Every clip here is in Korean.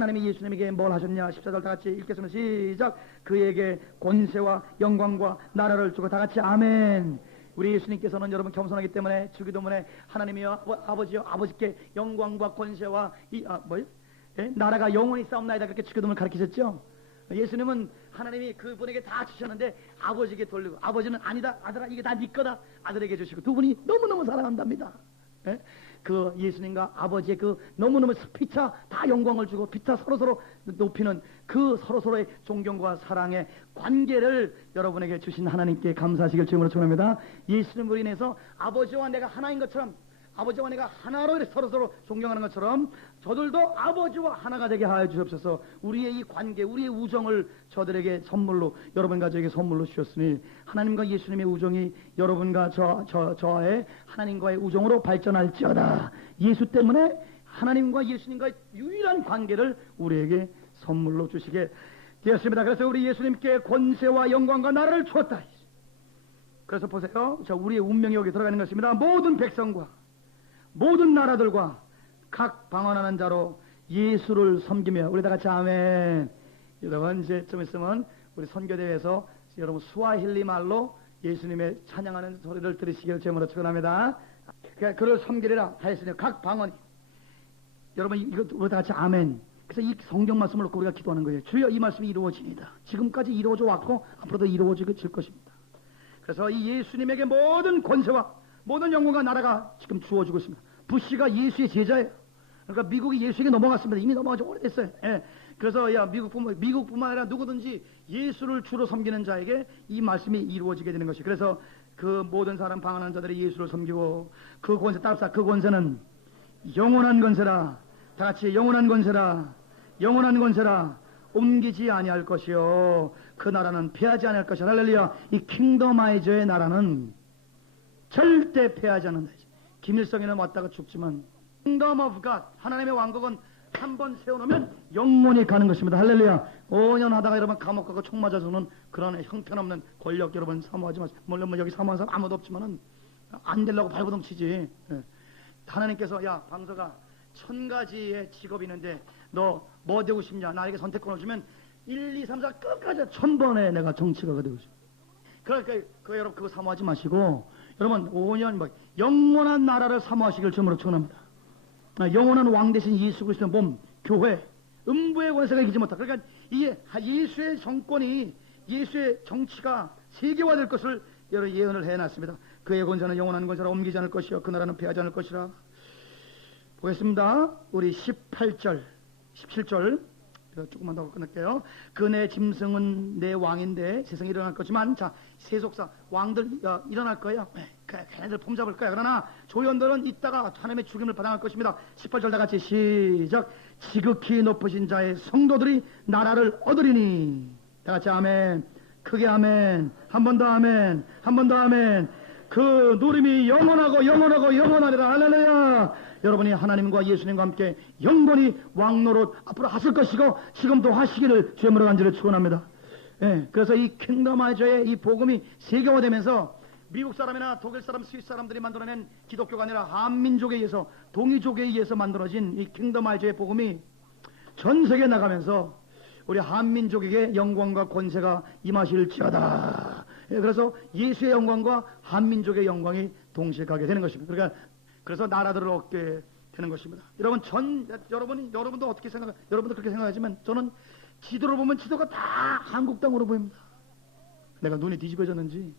하나님이 예수님에게 뭘 하셨냐? 14절 다 같이 읽겠습니다. 시작. 그에게 권세와 영광과 나라를 주고 다 같이 아멘. 우리 예수님께서는 여러분 겸손하기 때문에 주기도문에 하나님이여 아버지여 아버지께 영광과 권세와 나라가 영원히 싸움나이다 그렇게 주기도문을 가르치셨죠. 예수님은 하나님이 그분에게 다 주셨는데 아버지에게 돌리고 아버지는 아니다 아들아 이게 다 네 거다 아들에게 주시고 두 분이 너무너무 사랑한답니다. 그 예수님과 아버지의 그 너무너무 피차 다 영광을 주고 피차 서로서로 높이는 그 서로서로의 존경과 사랑의 관계를 여러분에게 주신 하나님께 감사하시길 주님으로 축원합니다. 예수님으로 인해서 아버지와 내가 하나인 것처럼 아버지와 내가 하나로 서로서로 존경하는 것처럼 저들도 아버지와 하나가 되게 하여 주옵소서. 우리의 이 관계 우리의 우정을 저들에게 선물로 여러분과 저에게 선물로 주셨으니 하나님과 예수님의 우정이 여러분과 저와의 하나님과의 우정으로 발전할지어다. 예수 때문에 하나님과 예수님과의 유일한 관계를 우리에게 선물로 주시게 되었습니다. 그래서 우리 예수님께 권세와 영광과 나라를 주었다. 그래서 보세요. 우리의 운명이 여기 들어가는 것입니다. 모든 백성과 모든 나라들과 각 방언하는 자로 예수를 섬기며 우리 다 같이 아멘. 여러분 이제 좀 있으면 우리 선교대회에서 여러분 스와힐리 말로 예수님의 찬양하는 소리를 들으시기를 제물로 축원합니다. 그를 섬기리라 하였으니 각 방언이 여러분 이거 우리 다 같이 아멘. 그래서 이 성경 말씀을 놓고 우리가 기도하는 거예요. 주여 이 말씀이 이루어지니다. 지금까지 이루어져 왔고 앞으로도 이루어질 것입니다. 그래서 이 예수님에게 모든 권세와 모든 영광과 나라가 지금 주어지고 있습니다. 부시가 예수의 제자예요. 그러니까 미국이 예수에게 넘어갔습니다. 이미 넘어가지 오래됐어요. 그래서 미국뿐만 아니라 누구든지 예수를 주로 섬기는 자에게 이 말씀이 이루어지게 되는 것이. 그래서 그 모든 사람 방언하는 자들이 예수를 섬기고 그 권세 따라서 그 권세는 영원한 권세라. 다 같이 영원한 권세라. 영원한 권세라. 옮기지 아니할 것이요. 그 나라는 패하지 아니할 것이라. 할렐루야. 이 킹덤아이저의 나라는 절대 패하지 않는다. 김일성이는 왔다가 죽지만 Kingdom of God 하나님의 왕국은 한번 세워놓으면 영원히 가는 것입니다. 할렐루야. 5년 하다가 여러분 감옥 가고 총 맞아 주는 그런 형편없는 권력 여러분 사모하지 마세요. 물론 여기 사모하는 사람 아무도 없지만은 안 되려고 발버둥 치지. 하나님께서 야 방서가 1000가지의 직업이 있는데 너 뭐 되고 싶냐 나에게 선택권을 주면 1, 2, 3, 4 끝까지 1000번에 내가 정치가가 되고 싶어. 그러니까 여러분 그거 사모하지 마시고 여러분 5년 영원한 나라를 사모하시길 주님으로 축원합니다. 영원한 왕 대신 예수 그리스도의 몸 교회 음부의 권세가 이기지 못하. 그러니까 이 예수의 정권이 예수의 정치가 세계화될 것을 여러 예언을 해놨습니다. 그의 권세는 영원한 권세라 옮기지 않을 것이요 그 나라는 패하지 않을 것이라. 보겠습니다. 우리 18절 17절 조금만 더 끊을게요. 그 내 짐승은 내 왕인데 세상에 일어날 거지만 자 세속사 왕들 일어날 거예요. 걔네들 폼잡을 거야. 그러나 조연들은 이따가 하나님의 죽임을 받아갈 것입니다. 18절 다 같이 시작. 지극히 높으신 자의 성도들이 나라를 얻으리니 다 같이 아멘. 크게 아멘. 한 번 더 아멘. 한 번 더 아멘. 그 누림이 영원하고 영원하고 영원하리라. 할렐루야. 여러분이 하나님과 예수님과 함께 영원히 왕노릇 앞으로 하실 것이고 지금도 하시기를 주님으로 간절히 축원합니다. 그래서 이 킹덤아이저의 이 복음이 세계화되면서 미국 사람이나 독일 사람, 스위스 사람들이 만들어낸 기독교가 아니라 한민족에 의해서 동이족에 의해서 만들어진 이 킹덤아이저의 복음이 전 세계에 나가면서 우리 한민족에게 영광과 권세가 임하실지어다. 그래서 예수의 영광과 한민족의 영광이 동시에 가게 되는 것입니다. 그래서 나라들을 얻게 되는 것입니다. 여러분도 어떻게 여러분도 그렇게 생각하지만 저는 지도를 보면 지도가 다 한국 땅으로 보입니다. 내가 눈이 뒤집어졌는지.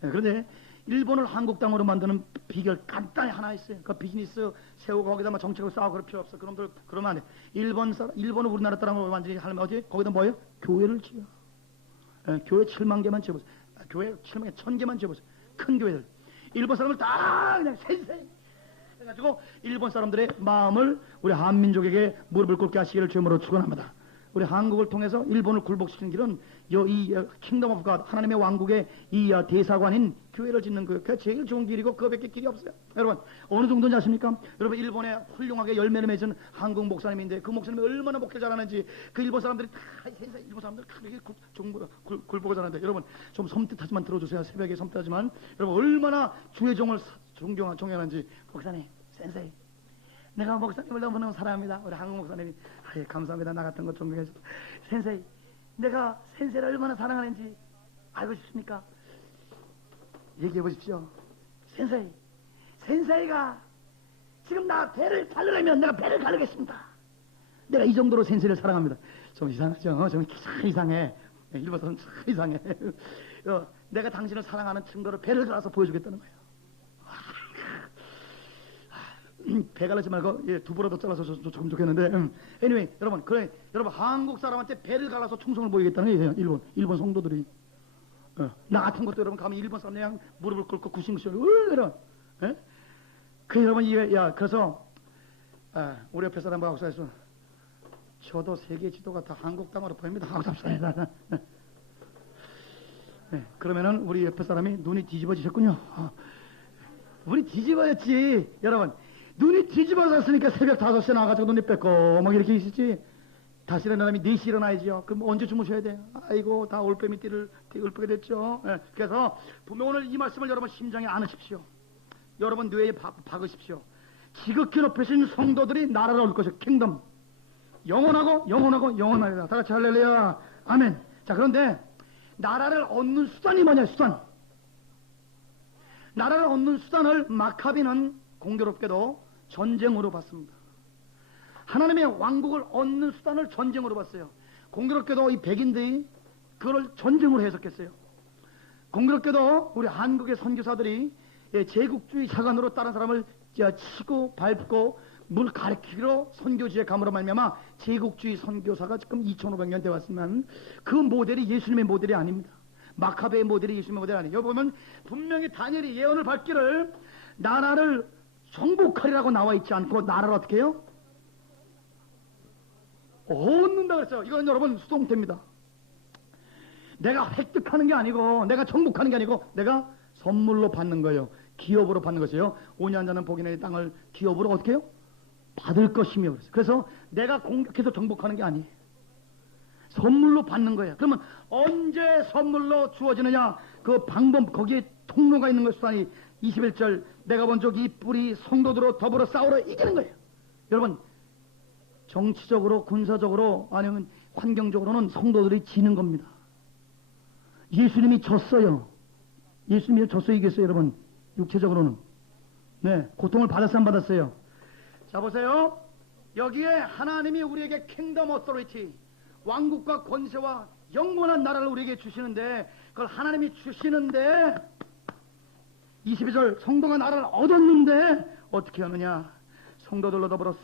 그런데 일본을 한국 땅으로 만드는 비결 간단히 하나 있어요. 그 비즈니스 세우고 거기다 막 정책을 싸우고 그럴 필요 없어. 그놈들 그러면 안 돼. 일본은 우리나라 땅으로 완전히 하려면 어디 거기다 뭐예요? 교회를 지어. 교회 7만 개만 지어보세요. 교회 7만 개, 1000개만 지어보세요. 큰 교회들. 일본 사람을 다 그냥 세세 해가지고 일본 사람들의 마음을 우리 한민족에게 무릎을 꿇게 하시기를 주님으로 축원합니다. 우리 한국을 통해서 일본을 굴복시키는 길은 이 킹덤 오브 갓 하나님의 왕국의 이 대사관인 교회를 짓는 거예요. 그게 제일 좋은 길이고 그거밖에 길이 없어요. 여러분 어느 정도인지 아십니까? 여러분 일본에 훌륭하게 열매를 맺은 한국 목사님인데 그 목사님이 얼마나 목회를 잘하는지 그 일본 사람들이 다 일본 사람들 다 그렇게 굴복을 잘하는데 여러분 좀 섬뜩하지만 들어주세요. 새벽에 섬뜩하지만 여러분 얼마나 주의 종을 존경하는지 목사님 센세이 내가 목사님을 너무너무 사랑합니다. 우리 한국 목사님이 아예 감사합니다. 나 같은 거 존경해서 센세이 내가 센세를 얼마나 사랑하는지 알고 싶습니까? 얘기해 보십시오. 센세이가 지금 나 배를 가르려면 내가 배를 가르겠습니다. 내가 이 정도로 센세이를 사랑합니다. 좀 이상하죠? 좀 이상해. 일본 사람 참 이상해. 내가 당신을 사랑하는 증거로 배를 갈아서 보여주겠다는 거예요. 배 갈라지 말고 두부라도 잘라서 조금 좋겠는데 anyway 여러분 그래 여러분 한국 사람한테 배를 갈라서 충성을 보이겠다는 거예요. 일본 성도들이 나 같은 것도 여러분 가면 일본 사람 그냥 무릎을 꿇고 구신구신 그래 여러분 그래서 우리 옆에 사람하고 하고서 저도 세계 지도가 다 한국 땅으로 보입니다 하고 답습니다. 그러면은 우리 옆에 사람이 눈이 뒤집어지셨군요. 우리 뒤집어졌지 여러분. 눈이 뒤집어졌으니까 새벽 5시에 나가지고 눈이 뺏고 막 이렇게 있었지. 다시 일어나면 4시에 일어나야지요. 그럼 언제 주무셔야 돼요? 아이고 다 올빼미 띠를 읊게 됐죠. 그래서 분명 오늘 이 말씀을 여러분 심장에 안으십시오. 여러분 뇌에 박으십시오. 지극히 높으신 성도들이 나라를 얻을 것이요 킹덤 영원하고 영원하리라. 다 같이 할렐루야 아멘. 자 그런데 나라를 얻는 수단이 뭐냐 수단. 나라를 얻는 수단을 마카비는 공교롭게도 전쟁으로 봤습니다. 하나님의 왕국을 얻는 수단을 전쟁으로 봤어요. 공교롭게도 이 백인들이 그걸 전쟁으로 해석했어요. 공교롭게도 우리 한국의 선교사들이 제국주의 사관으로 다른 사람을 치고 밟고 물 가리키기로 선교지에 감으로 말미암아 제국주의 선교사가 지금 2500년 돼 왔지만 그 모델이 예수님의 모델이 아닙니다. 마카베의 모델이 예수님의 모델이 아니에요. 여기 보면 분명히 다니엘이 예언을 받기를 나라를 정복하리라고 나와 있지 않고 나라를 어떻게 해요? 얻는다 그랬어요. 이건 여러분 수동태입니다. 내가 획득하는 게 아니고 내가 정복하는 게 아니고 내가 선물로 받는 거예요. 기업으로 받는 것이에요. 5년 전은 복인의 땅을 기업으로 어떻게 해요? 받을 것이며 그랬어요. 그래서 내가 공격해서 정복하는 게 아니에요. 선물로 받는 거예요. 그러면 언제 선물로 주어지느냐? 그 방법 거기에 통로가 있는 것이 21절 내가 본 적 이 뿔이 성도들로 더불어 싸우러 이기는 거예요. 여러분 정치적으로 군사적으로 아니면 환경적으로는 성도들이 지는 겁니다. 예수님이 졌어요. 예수님이 졌어 이겼어요. 여러분 육체적으로는 고통을 받았어요 안 받았어요? 자 보세요. 여기에 하나님이 우리에게 킹덤 오토리티 왕국과 권세와 영원한 나라를 우리에게 주시는데 그걸 하나님이 주시는데 22절 성도가 나라를 얻었는데 어떻게 하느냐? 성도들로 더불어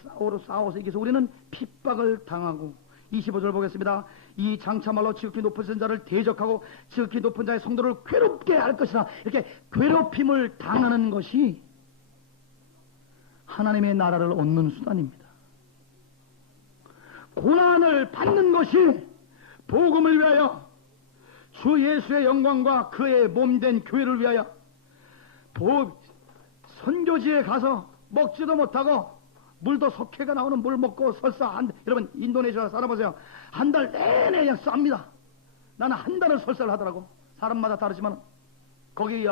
싸워서 이겨서 우리는 핍박을 당하고 25절 보겠습니다. 이 장차말로 지극히 높은 자를 대적하고 지극히 높은 자의 성도를 괴롭게 할 것이라. 이렇게 괴롭힘을 당하는 것이 하나님의 나라를 얻는 수단입니다. 고난을 받는 것이 복음을 위하여 주 예수의 영광과 그의 몸된 교회를 위하여 선교지에 가서 먹지도 못하고 물도 석회가 나오는 물 먹고 설사 여러분 인도네시아 살아보세요. 한 달 내내 그냥 쌉니다. 나는 한 달을 설사를 하더라고. 사람마다 다르지만 거기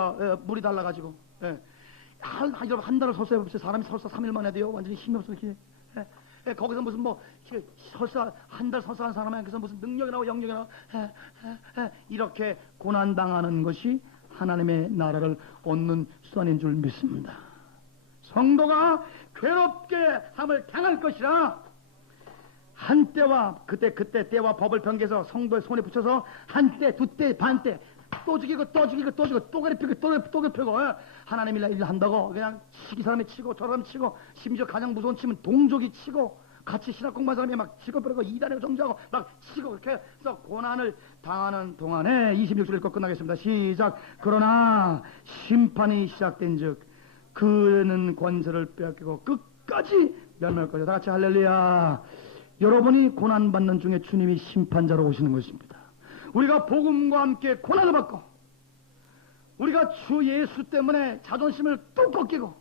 물이 달라가지고 여러분 한 달을 설사해보세요. 사람이 설사 3일만 해도요 완전히 힘이 없어 이렇게 거기서 무슨 설사 한 달 설사한 사람에게서 무슨 능력이 나오고 영역이 나오고 이렇게 고난당하는 것이 하나님의 나라를 얻는 수단인 줄 믿습니다. 성도가 괴롭게 함을 당할 것이라. 한때와 그때 때와 법을 변개해서 성도의 손에 붙여서 한때 두때 반때 또 죽이고 또 괴롭히고 또 괴롭히고 하나님 일 한다고 그냥 치기 사람이 치고 저 사람 치고 심지어 가장 무서운 치면 동족이 치고 같이 신학 공부한 사람이 막 치고 버리고 이단에 정지하고 막 치고 그렇게 해서 고난을 당하는 동안에 26절 읽고 끝나겠습니다. 시작. 그러나 심판이 시작된 즉 그는 권세를 빼앗기고 끝까지 멸망할 것이다. 다 같이 할렐루야. 여러분이 고난받는 중에 주님이 심판자로 오시는 것입니다. 우리가 복음과 함께 고난을 받고 우리가 주 예수 때문에 자존심을 뚝 꺾이고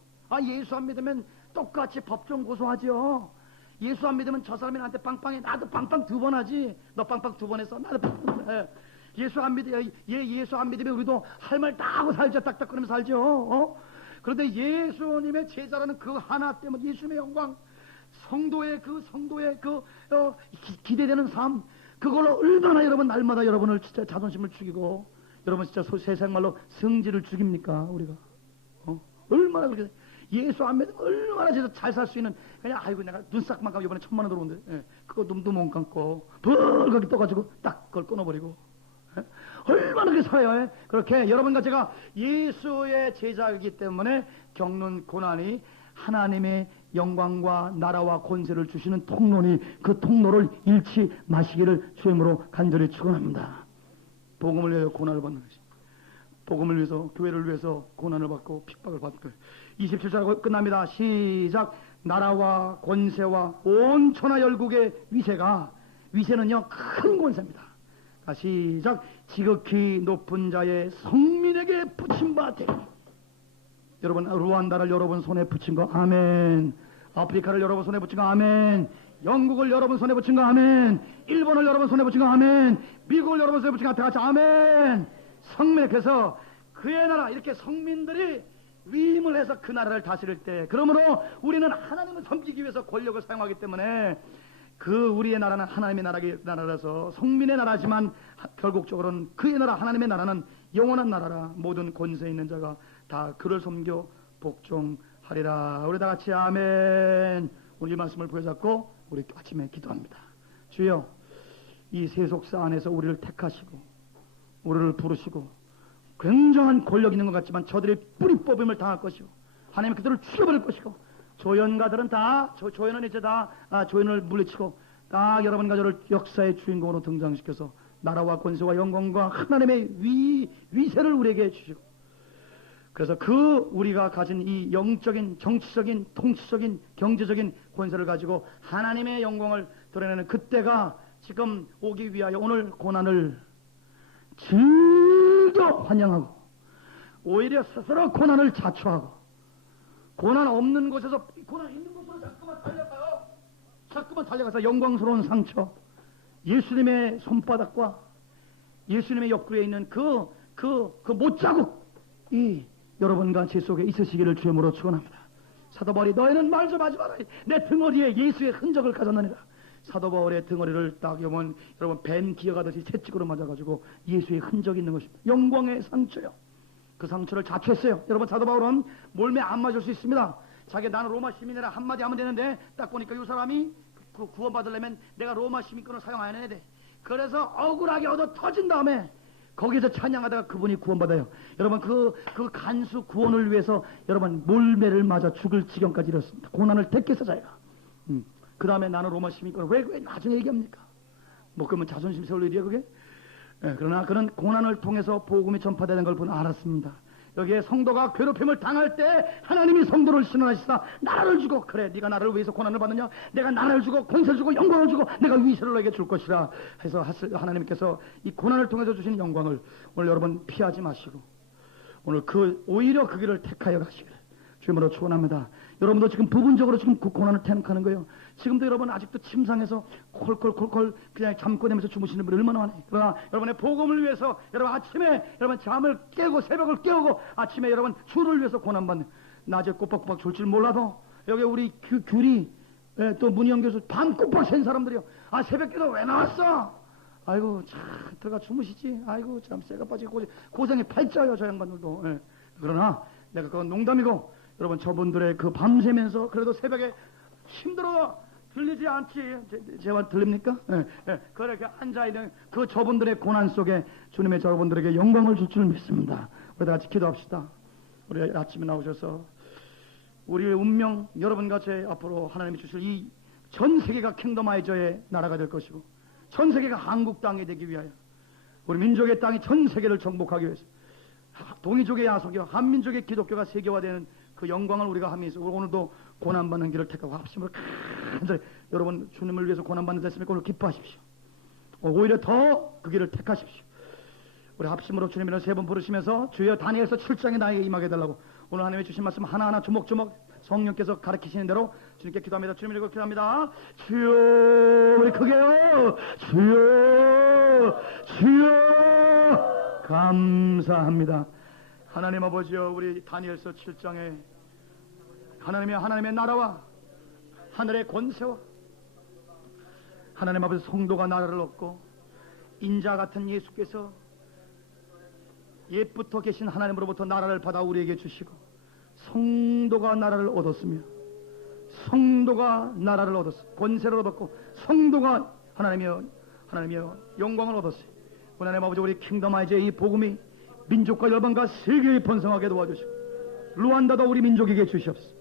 예수 안 믿으면 똑같이 법정 고소하죠. 예수 안 믿으면 저 사람이 나한테 빵빵해. 나도 빵빵 2번 하지. 너 빵빵 2번 했어. 나도 빵빵 해. 예수 안 믿으면 우리도 할 말 다 하고 살죠. 딱딱거리면서 살죠. 그런데 예수님의 제자라는 그 하나 때문에 예수님의 영광 성도의 기대되는 삶, 그걸로 얼마나 여러분 날마다 여러분을 진짜 자존심을 죽이고, 여러분 진짜 세상 말로 성질을 죽입니까 우리가? 얼마나 그렇게 예수 안 믿으면 얼마나 진짜 잘 살 수 있는, 그냥 아이고 내가 눈싹만 감고 이번에 1,000만 원 들어오는데, 그거 눈도 못 감고 벌겋게 떠가지고 딱 그걸 끊어버리고, 얼마나 그렇게 살아요. 그렇게 여러분과 제가 예수의 제자이기 때문에 겪는 고난이 하나님의 영광과 나라와 권세를 주시는 통로니, 그 통로를 잃지 마시기를 주님으로 간절히 축원합니다. 복음을 위하여 고난을 받는 것이, 복음을 위해서, 교회를 위해서 고난을 받고 핍박을 받는 거예요. 27절하고 끝납니다. 시작. 나라와 권세와 온 천하 열국의 위세는요 큰 권세입니다. 시작. 지극히 높은 자의 성민에게 붙임바 되니. 여러분, 루안다를 여러분 손에 붙인 거 아멘. 아프리카를 여러분 손에 붙인 거 아멘. 영국을 여러분 손에 붙인 거 아멘. 일본을 여러분 손에 붙인 거 아멘. 미국을 여러분 손에 붙인 거 다같이 아멘. 성민에게서 그의 나라, 이렇게 성민들이 위임을 해서 그 나라를 다스릴 때, 그러므로 우리는 하나님을 섬기기 위해서 권력을 사용하기 때문에, 그 우리의 나라는 하나님의 나라라서 성민의 나라지만 결국적으로는 그의 나라, 하나님의 나라는 영원한 나라라. 모든 권세 있는 자가 다 그를 섬겨 복종하리라. 우리 다 같이 아멘. 오늘 이 말씀을 부여잡고 우리 아침에 기도합니다. 주여, 이 세속사 안에서 우리를 택하시고 우리를 부르시고 굉장한 권력 있는 것 같지만 저들이 뿌리 뽑음을 당할 것이고 하나님 그들을 죽여버릴 것이고, 조연가들은 다 조연은 이제 다 조연을 물리치고 딱 여러분 가족을 역사의 주인공으로 등장시켜서 나라와 권세와 영광과 하나님의 위세를 우리에게 주시고, 그래서 그 우리가 가진 이 영적인, 정치적인, 통치적인, 경제적인 권세를 가지고 하나님의 영광을 드러내는 그때가 지금 오기 위하여 오늘 고난을 즐겨 환영하고, 오히려 스스로 고난을 자초하고, 고난 없는 곳에서 고난 있는 곳으로 자꾸만 달려가서 영광스러운 상처, 예수님의 손바닥과 예수님의 옆구리에 있는 그 못자국이 여러분과 제 속에 있으시기를 주님으로 축원합니다. 사도 바울이 너희는 말 좀 하지 마라. 내 등허리에 예수의 흔적을 가졌느니라. 사도 바울의 등허리를 딱 여러분 뱀 기어가듯이 채찍으로 맞아가지고 예수의 흔적이 있는 것입니다. 영광의 상처요. 그 상처를 자초했어요. 여러분, 사도 바울은 몰매 안 맞을 수 있습니다. 자기 나는 로마 시민이라 한마디 하면 되는데, 딱 보니까 이 사람이 구원받으려면 내가 로마 시민권을 사용 안 해야 돼. 그래서 억울하게 얻어 터진 다음에 거기서 찬양하다가 그분이 구원받아요. 여러분, 그 간수 구원을 위해서 여러분 몰매를 맞아 죽을 지경까지 이뤘습니다. 고난을 택해서 자기가. 그 다음에 나는 로마 시민권을 왜 나중에 얘기합니까? 뭐 그러면 자존심 세울 일이야 그게? 그러나 그는 고난을 통해서 복음이 전파되는 걸 보고 알았습니다. 여기에 성도가 괴롭힘을 당할 때 하나님이 성도를 신원하시다. 나라를 주고, 그래 네가 나를 위해서 고난을 받느냐, 내가 나라를 주고 권세를 주고 영광을 주고 내가 위세를 너에게 줄 것이라 해서 하나님께서 이 고난을 통해서 주신 영광을 오늘 여러분 피하지 마시고 오늘 오히려 그 길을 택하여 가시기를 주님으로 축원합니다. 여러분도 지금 부분적으로 지금 그 고난을 택하는 거예요. 지금도 여러분 아직도 침상에서 콜콜콜콜 그냥 잠 꺼내면서 주무시는 분이 얼마나 많아요. 그러나 여러분의 복음을 위해서 여러분 아침에 여러분 잠을 깨고 새벽을 깨우고 아침에 여러분 주를 위해서 고난받는, 낮에 꼬박꼬박 졸 줄 몰라도 여기 우리 귤이 또 문희영 교수 밤 꼬박 샌 사람들이요. 새벽기도 왜 나왔어? 아이고 참 들어가 주무시지. 아이고 참 쇠가 빠지고 고생이 팔자요 저 양반들도. 그러나 내가 그건 농담이고, 여러분 저분들의 그 밤새면서 그래도 새벽에 힘들어 들리지 않지? 제 말 들립니까? 그렇게 앉아있는 그 저분들의 고난 속에 주님의 저분들에게 영광을 줄 줄 믿습니다. 우리 다 같이 기도합시다. 우리 아침에 나오셔서 우리의 운명, 여러분과 제 앞으로 하나님이 주실 이 전 세계가 킹덤아이저의 나라가 될 것이고 전 세계가 한국 땅이 되기 위하여 우리 민족의 땅이 전 세계를 정복하기 위해서 동이족의 야속이와 한민족의 기독교가 세계화되는 그 영광을 우리가 하면서 오늘도 고난받는 길을 택하고 합심으로 간절히 여러분 주님을 위해서 고난받는 데 있으니까 오늘 기뻐하십시오. 오히려 더 그 길을 택하십시오. 우리 합심으로 주님을 세 번 부르시면서 주여 다니엘서 7장에 나에게 임하게 해달라고 오늘 하나님의 주신 말씀 하나하나 조목조목 성령께서 가르치시는 대로 주님께 기도합니다. 주님을 이고 기도합니다. 주여, 우리 크게요. 주여 감사합니다. 하나님 아버지여, 우리 다니엘서 7장에 하나님의 나라와 하늘의 권세와 하나님 아버지 성도가 나라를 얻고 인자 같은 예수께서 옛부터 계신 하나님으로부터 나라를 받아 우리에게 주시고 성도가 나라를 얻었으며 성도가 나라를 얻었어 권세를 얻었고 성도가 하나님이여 영광을 얻었어요. 하나님 아버지 우리 킹덤 아이즈의 이 복음이 민족과 열방과 세계에 번성하게 도와주시고 루안다도 우리 민족에게 주시옵소서.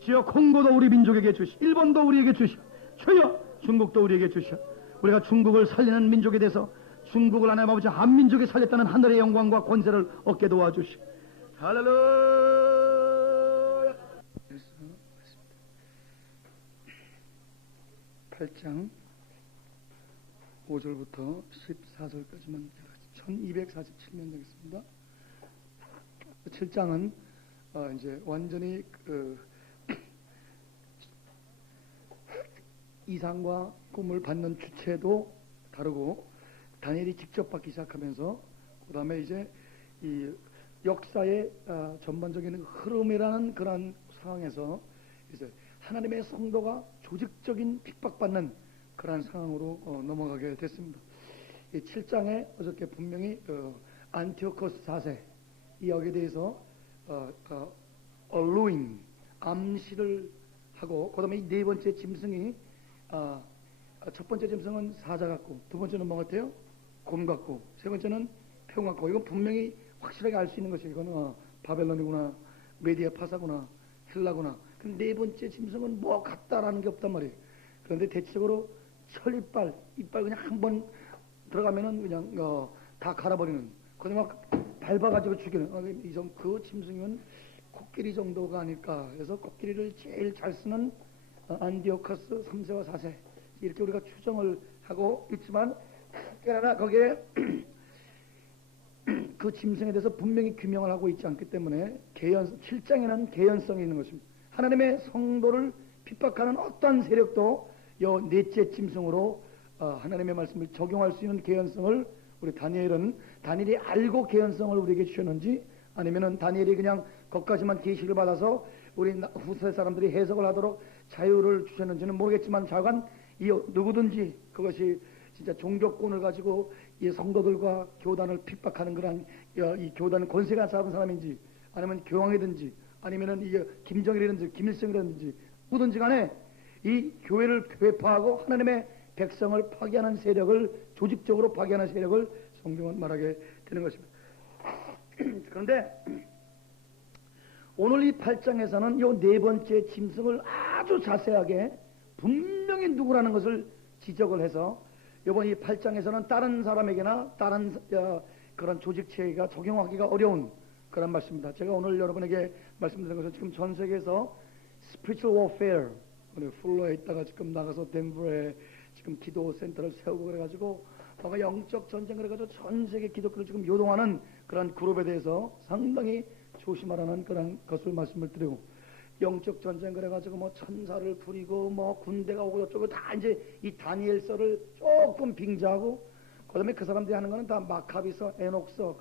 주여 콩고도 우리 민족에게 주시오. 일본도 우리에게 주시오. 주여 중국도 우리에게 주시오. 우리가 중국을 살리는 민족에 대해서 중국을 하나님 아버지 한민족이 살렸다는 하늘의 영광과 권세를 얻게 도와주시오. 할렐루야. 8장 5절부터 14절까지만 1247면 되겠습니다. 7장은 이제 완전히 이상과 꿈을 받는 주체도 다르고 다니엘이 직접 받기 시작하면서 그 다음에 이제 이 역사의 전반적인 흐름이라는 그런 상황에서 이제 하나님의 성도가 조직적인 핍박받는 그러한 상황으로 넘어가게 됐습니다. 이 7장에 어저께 분명히 안티오코스 4세 이 역에 대해서 alluring 암시를 하고 그 다음에 이 네 번째 짐승이 첫 번째 짐승은 사자 같고 두 번째는 뭐 같아요? 곰 같고 세 번째는 표 같고 이건 분명히 확실하게 알 수 있는 것이 이거는 바벨론이구나 메디아 파사구나 헬라구나. 근데 네 번째 짐승은 뭐 같다라는 게 없단 말이에요. 그런데 대체적으로 철이빨 이빨 그냥 한번 들어가면은 그냥 다 갈아버리는 그냥 막 밟아가지고 죽이는 그 짐승이면 코끼리 정도가 아닐까. 그래서 코끼리를 제일 잘 쓰는 안디오커스 3세와 4세 이렇게 우리가 추정을 하고 있지만 그러나 거기에 그 짐승에 대해서 분명히 규명을 하고 있지 않기 때문에 7장에는 개연성이 있는 것입니다. 하나님의 성도를 핍박하는 어떤 세력도 요 넷째 짐승으로 하나님의 말씀을 적용할 수 있는 개연성을 우리 다니엘이 알고 개연성을 우리에게 주셨는지 아니면은 다니엘이 그냥 거기까지만 계시를 받아서 우리 후세 사람들이 해석을 하도록 자유를 주셨는지는 모르겠지만 좌우간 누구든지 그것이 진짜 종교권을 가지고 이 성도들과 교단을 핍박하는 그런 이 교단은 권세가 잡은 사람인지 아니면 교황이든지 아니면은 이 김정일이든지 김일성이든지 누구든지 간에 이 교회를 괴파하고 하나님의 백성을 파괴하는 세력을 조직적으로 파괴하는 세력을 성경은 말하게 되는 것입니다. 그런데 오늘 이 8장에서는 이 네 번째 짐승을 아주 자세하게 분명히 누구라는 것을 지적을 해서 이번 이 8장에서는 다른 사람에게나 다른 그런 조직체가 적용하기가 어려운 그런 말씀입니다. 제가 오늘 여러분에게 말씀드린 것은 지금 전 세계에서 spiritual warfare 플로에 있다가 지금 나가서 덴버에 지금 기도 센터를 세우고 그래가지고 뭔가 영적 전쟁 그래가지고 전 세계 기독교를 지금 요동하는 그런 그룹에 대해서 상당히 조심하라는 그런 것을 말씀을 드리고 영적 전쟁 그래가지고 뭐 천사를 부리고 뭐 군대가 오고 저쩌고 다 이제 이 다니엘서를 조금 빙자하고 그다음에 그 사람들이 하는 거는 다 마카비서 에녹서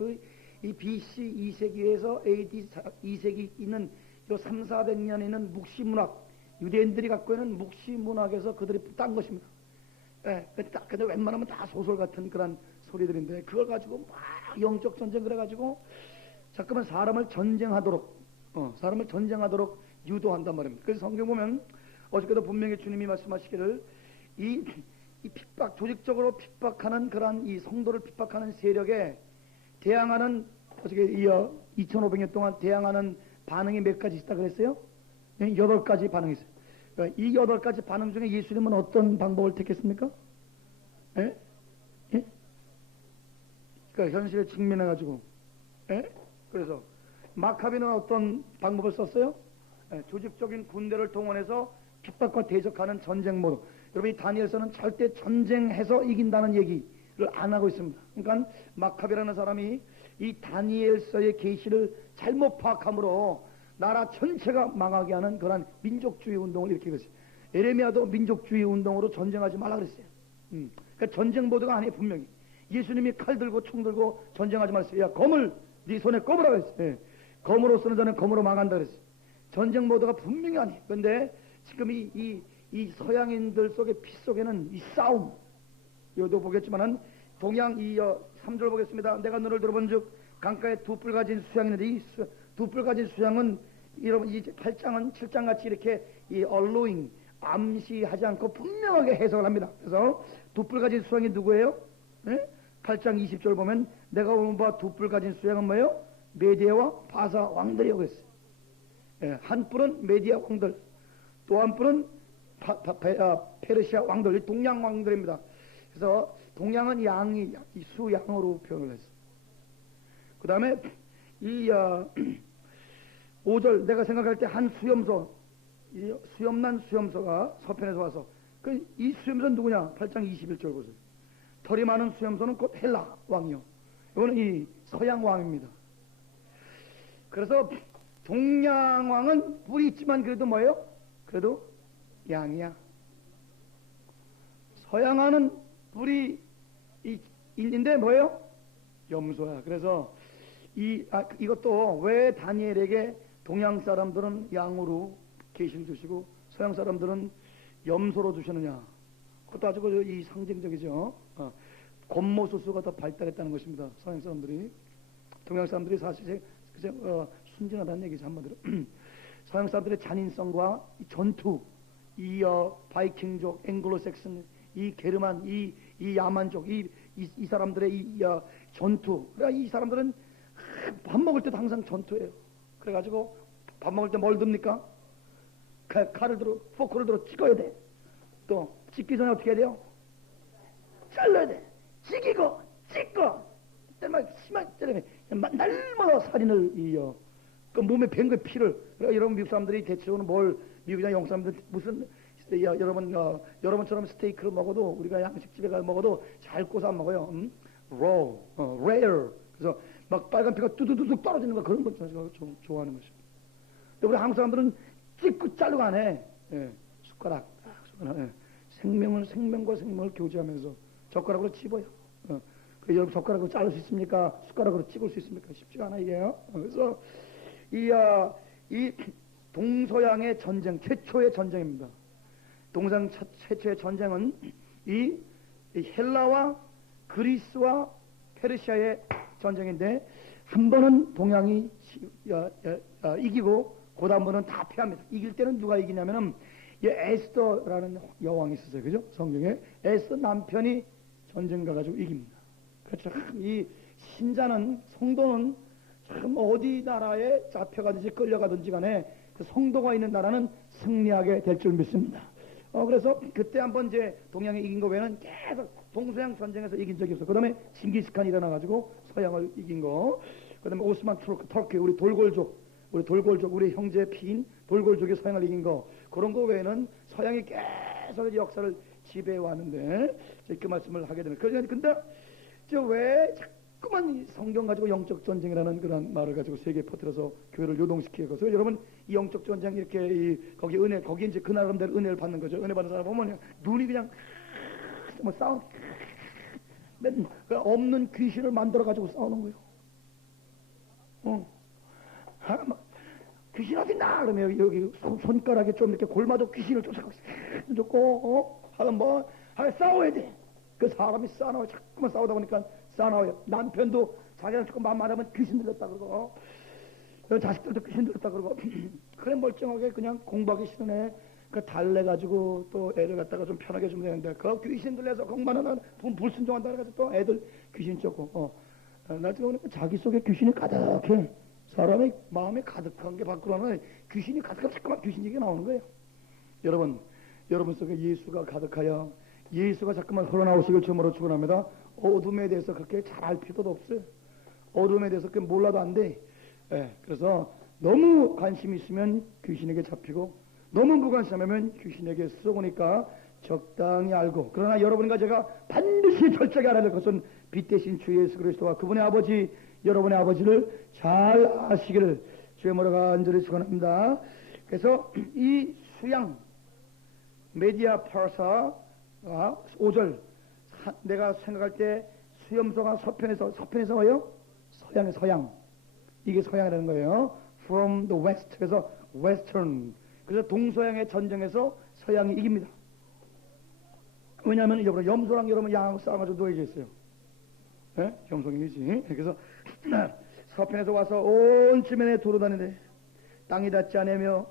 이 BC 2세기에서 AD 2세기 있는 요 3, 400년 있는 묵시문학 유대인들이 갖고 있는 묵시문학에서 그들이 딴 것입니다. 예, 근데 웬만하면 다 소설 같은 그런 소리들인데 그걸 가지고 막 영적 전쟁 그래가지고 자꾸만 사람을 전쟁하도록 유도한단 말입니다. 그래서 성경 보면 어저께도 분명히 주님이 말씀하시기를 이 핍박 조직적으로 핍박하는 그런 이 성도를 핍박하는 세력에 대항하는 어저께 2500년 동안 대항하는 반응이 몇 가지 있다 그랬어요? 8가지 반응이 있어요. 이 8가지 반응 중에 예수님은 어떤 방법을 택했습니까? 예? 예? 그러니까 현실에 직면해가지고 예? 그래서 마카비는 어떤 방법을 썼어요? 예, 조직적인 군대를 동원해서 핍박과 대적하는 전쟁 모드. 여러분 이 다니엘서는 절대 전쟁해서 이긴다는 얘기를 안 하고 있습니다. 그러니까 마카비라는 사람이 이 다니엘서의 계시를 잘못 파악함으로 나라 전체가 망하게 하는 그런 민족주의 운동을 일으키고 있어요. 에레미야도 민족주의 운동으로 전쟁하지 말라 그랬어요. 그러니까 전쟁 모드가 아니에요. 분명히 예수님이 칼 들고 총 들고 전쟁하지 말았어요. 야 검을 네 손에 검으라 그랬어요. 예. 검으로 쓰는 자는 검으로 망한다 그랬어요. 전쟁 모드가 분명히 아니에요. 그런데 지금 이 이 서양인들 속의 피 속에는 이 싸움, 여도 보겠지만은 동양 3절 보겠습니다. 내가 너를 들어본즉 강가에 두 뿔 가진 수양이 있는데 이 두 뿔 가진 수양은 여러분 이 8장은 7장 같이 이렇게 이 언로잉 암시하지 않고 분명하게 해석을 합니다. 그래서 두 뿔 가진 수양이 누구예요? 네? 8장 20절 보면 내가 오늘 봐 두 뿔 가진 수양은 뭐예요? 메디아와 바사 왕들이라고 했어요. 예, 한 뿔은 메디아 왕들, 또 한 뿔은 페르시아 왕들, 동양 왕들입니다. 그래서 동양은 양이 수양으로 표현을 했어요. 그 다음에 이 5절 내가 생각할 때 한 수염소, 이 수염난 수염소가 서편에서 와서 이 수염소는 누구냐? 8장 21절 보세요. 털이 많은 수염소는 곧 헬라 왕이요. 이거는 이 서양 왕입니다. 그래서 동양 왕은 뿔이 있지만 그래도 뭐예요? 그래도 양이야. 서양 왕은 뿔이 있는데 뭐예요? 염소야. 그래서 이것도 왜 다니엘에게 동양 사람들은 양으로 계시를 주시고 서양 사람들은 염소로 주시느냐? 그것도 아주 이 상징적이죠. 겉모수수가 더 발달했다는 것입니다. 서양 사람들이. 동양 사람들이 사실 순진하다는 얘기죠. 한마디로. 서양 사람들의 잔인성과 이 전투, 이 바이킹족, 앵글로색슨, 이 게르만, 이 야만족, 이 사람들의 이 전투. 그러니까 이 사람들은 밥 먹을 때도 항상 전투예요. 그래가지고 밥 먹을 때 뭘 듭니까? 칼을 들어, 포크를 들어 찍어야 돼. 또 찍기 전에 어떻게 해야 돼요? 잘라야 돼. 찍이고 찍고 막 심하게 때리면 날마다 살인을 그 몸에 밴 거에 피를. 그러니까 여러분 미국 사람들이 대체로는 미국이나 영국 사람들 무슨 여러분처럼 스테이크를 먹어도 우리가 양식집에 가서 먹어도 잘 구워서 안 먹어요. rare. 그래서 막 빨간 피가 뚜두두둑 떨어지는 거 그런 거 좀 좋아하는 것입니다. 근데 우리 한국 사람들은 찍고 자르고 안 해. 예, 숟가락. 예. 생명과 생명을 교제하면서 젓가락으로 집어요. 여러분 젓가락으로 자를 수 있습니까? 숟가락으로 찍을 수 있습니까? 쉽지가 않아 이게요. 그래서 이 동서양의 전쟁, 최초의 전쟁입니다. 동상 최초의 전쟁은 이 헬라와 그리스와 페르시아의 전쟁인데 한 번은 동양이 이기고 그 다음 번은 다 패합니다. 이길 때는 누가 이기냐면은 에스더라는 여왕이 있었어요. 그죠? 성경에 에스더 남편이 전쟁 가가지고 이깁니다. 그렇죠. 이 신자는 성도는 참 어디 나라에 잡혀가든지 끌려가든지 간에 그 성도가 있는 나라는 승리하게 될 줄 믿습니다. 그래서 그때 한번 이제 동양이 이긴 거 외에는 계속 동서양 전쟁에서 이긴 적이 없어요. 그 다음에 징기스칸이 일어나가지고 서양을 이긴 거. 그 다음에 오스만 터키, 우리 돌골족, 우리 형제 피인 돌골족이 서양을 이긴 거. 그런 거 외에는 서양이 계속 역사를 지배해 왔는데, 그 말씀을 하게 되는. 근데, 왜 자꾸만 성경 가지고 영적 전쟁이라는 그런 말을 가지고 세계에 퍼뜨려서 교회를 요동시키고. 그래서 여러분, 이 영적 전쟁 이렇게, 거기 이제 그 나름대로 은혜를 받는 거죠. 은혜 받는 사람 보면 눈이 그냥, 싸움, 없는 귀신을 만들어 가지고 싸우는 거예요. 귀신 어딨나? 그러면 여기 손가락에 좀 이렇게 골마도 귀신을 쫓고, 하면 싸워야 돼. 그 사람이 싸나워요. 자꾸만 싸우다 보니까 싸나워요. 남편도 자기랑 조금 마음 말하면 귀신 들렸다 그러고, 자식들도 귀신 들렸다 그러고, 그래 멀쩡하게 그냥 공부하기 싫으네. 그 달래가지고 또 애를 갖다가 좀 편하게 해주면 되는데, 그 귀신 들려서 공부하는 불순종한다 그래가지고 또 애들 귀신 쫓고, 나중에 보니까 자기 속에 귀신이 가득해. 사람의 마음에 가득한 게 밖으로는 귀신이 가득한 자꾸만 귀신 얘기가 나오는 거예요. 여러분 속에 예수가 가득하여 예수가 자꾸만 흘러나오시길 주님으로 축원합니다. 어둠에 대해서 그렇게 잘 알 필요도 없어요. 어둠에 대해서 그렇게 몰라도 안 돼. 그래서 너무 관심 있으면 귀신에게 잡히고 너무 무관심하면 귀신에게 쏘으니까 적당히 알고, 그러나 여러분과 제가 반드시 철저하게 알아야 될 것은 빛 대신 주 예수 그리스도와 그분의 아버지, 여러분의 아버지를 잘 아시기를 주의 모로 간절히 축원합니다. 그래서 이 수양 메디아 파사 5절 내가 생각할 때 수염소가 서편에서 와요? 서양 이게 서양이라는 거예요. From the west. 그래서 western. 그래서 동서양의 전쟁에서 서양이 이깁니다. 왜냐하면 여러분 염소랑 여러분 양하고 싸워가지고 누워져 있어요. 예? 염소이지. 그래서 서편에서 와서 온 지면에 돌아다니는데 땅이 닿지 않으며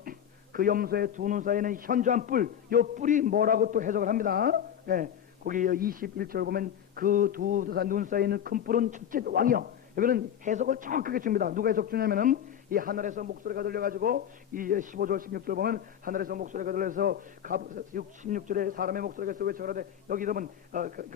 그 염소의 두 눈 사이에는 현저한 뿔, 요 뿔이 뭐라고 또 해석을 합니다. 예, 거기 21절 보면 그 두 눈 사이에는 큰 뿔은 첫째 왕이요. 여기는 해석을 정확하게 줍니다. 누가 해석 주냐면은 이 하늘에서 목소리가 들려가지고 이 15절 16절 보면 하늘에서 목소리가 들려서 16절에 사람의 목소리가 있어 외쳐가라되 여기 여러분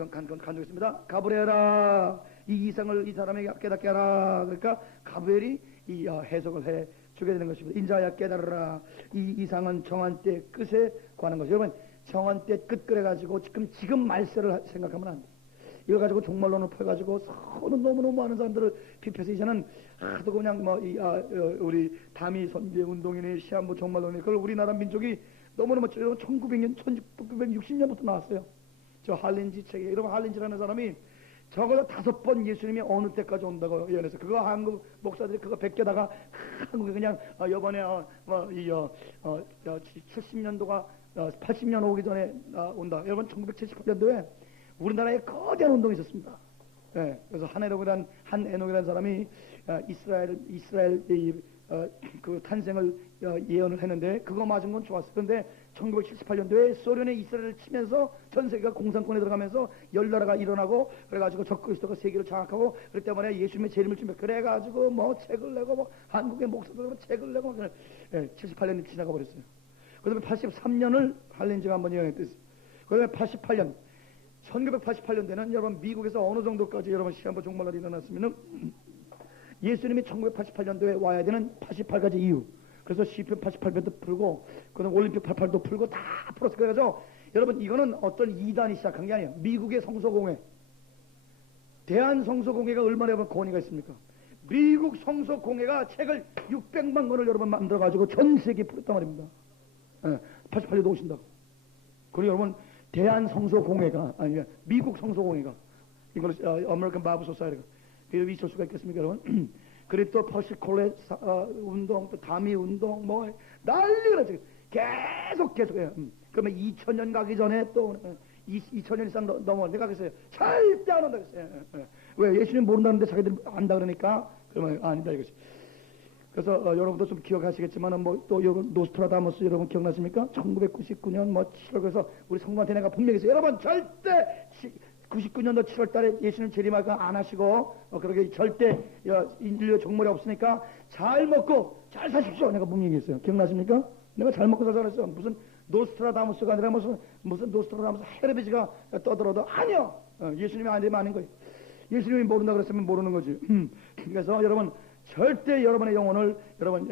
간주했습니다. 가브리엘아 이 이상을 이 사람에게 깨닫게 하라. 그러니까 가브리엘이 이 해석을 해 주게 되는 것입니다. 인자야 깨달으라. 이 이상은 정한 때 끝에 관한 것이죠. 여러분 정한 때 끝 그래가지고 지금 말세를 생각하면 안 돼. 이거 가지고 종말론을 펴가지고 서로 너무너무 많은 사람들을 비펴서 이제는 하도 그냥 우리 다미 선제 운동이니 시한부 종말론이 그걸 우리나라 민족이 너무너무 1900년 1960년부터 나왔어요. 저 할린지 책에 이런 할린지라는 사람이 저걸 5번 예수님이 어느 때까지 온다고 예언해서 그거 한국 목사들이 그거 베껴다가 한국에 그냥 이번에 70년도가 80년 오기 전에 온다. 여러분 1978년도에 우리나라에 거대한 운동이 있었습니다. 예, 그래서 한 에녹이라는 사람이 이스라엘 그 탄생을 예언을 했는데 그거 맞은 건 좋았어요. 그런데 1978년도에 소련이 이스라엘을 치면서 전 세계가 공산권에 들어가면서 열나라가 일어나고 그래가지고 적그리스도가 세계를 장악하고 그렇기 때문에 예수님의 재림을 준비 그래가지고 뭐 책을 내고 뭐 한국의 목사들 책을 내고 78년이 지나가 버렸어요. 그다음에 83년을 할렌지가 한번 예언했어요. 그다음에 88년 1988년대는 여러분 미국에서 어느 정도까지 여러분 시한부 종말날이 일어났으면은 예수님이 1988년도에 와야 되는 88가지 이유. 그래서 시편 88편도 풀고 그다음 올림픽 88도 풀고 다 풀었어. 그래서 여러분 이거는 어떤 이단이 시작한 게 아니에요. 미국의 성서공회, 대한 성서공회가 얼마나 여러분 권위가 있습니까? 미국 성서공회가 책을 600만 권을 여러분 만들어 가지고 전 세계에 풀었단 말입니다. 88년도 오신다고. 그리고 여러분 대한 성서공회가 아니 미국 성서공회가 이걸 아메리칸 바이블 소사이티가 있을 수가 있겠습니까, 여러분? 그리고 또 퍼시콜렛 운동, 또 다미 운동, 뭐 난리가 나죠. 계속해요. 그러면 2000년 가기 전에 또 2000년 이상 넘어갈 내가 그랬어요. 절대 안 한다 그랬어요. 왜 예수님 모른다는데 자기들 안다 그러니까 그러면 아니다 이거지. 그래서 여러분도 좀 기억하시겠지만 뭐 또 노스트라다무스 여러분 기억나십니까? 1999년 뭐 7월 그래서 우리 성도한테 내가 분명히 했어요. 여러분 절대 99년도 7월 달에 예수님 재림할 거 안 하시고 그렇게 절대 인류 종말이 없으니까 잘 먹고 잘 사십시오. 내가 분명히 했어요. 기억나십니까? 내가 잘 먹고 살자 그랬어요. 무슨 노스트라다무스가 아니라 무슨 노스트라다무스 헤르베지가 떠들어도 아니요. 예수님이 안 되면 아닌 거예요. 예수님이 모른다 그랬으면 모르는 거지. 그래서 여러분 절대 여러분의 영혼을 여러분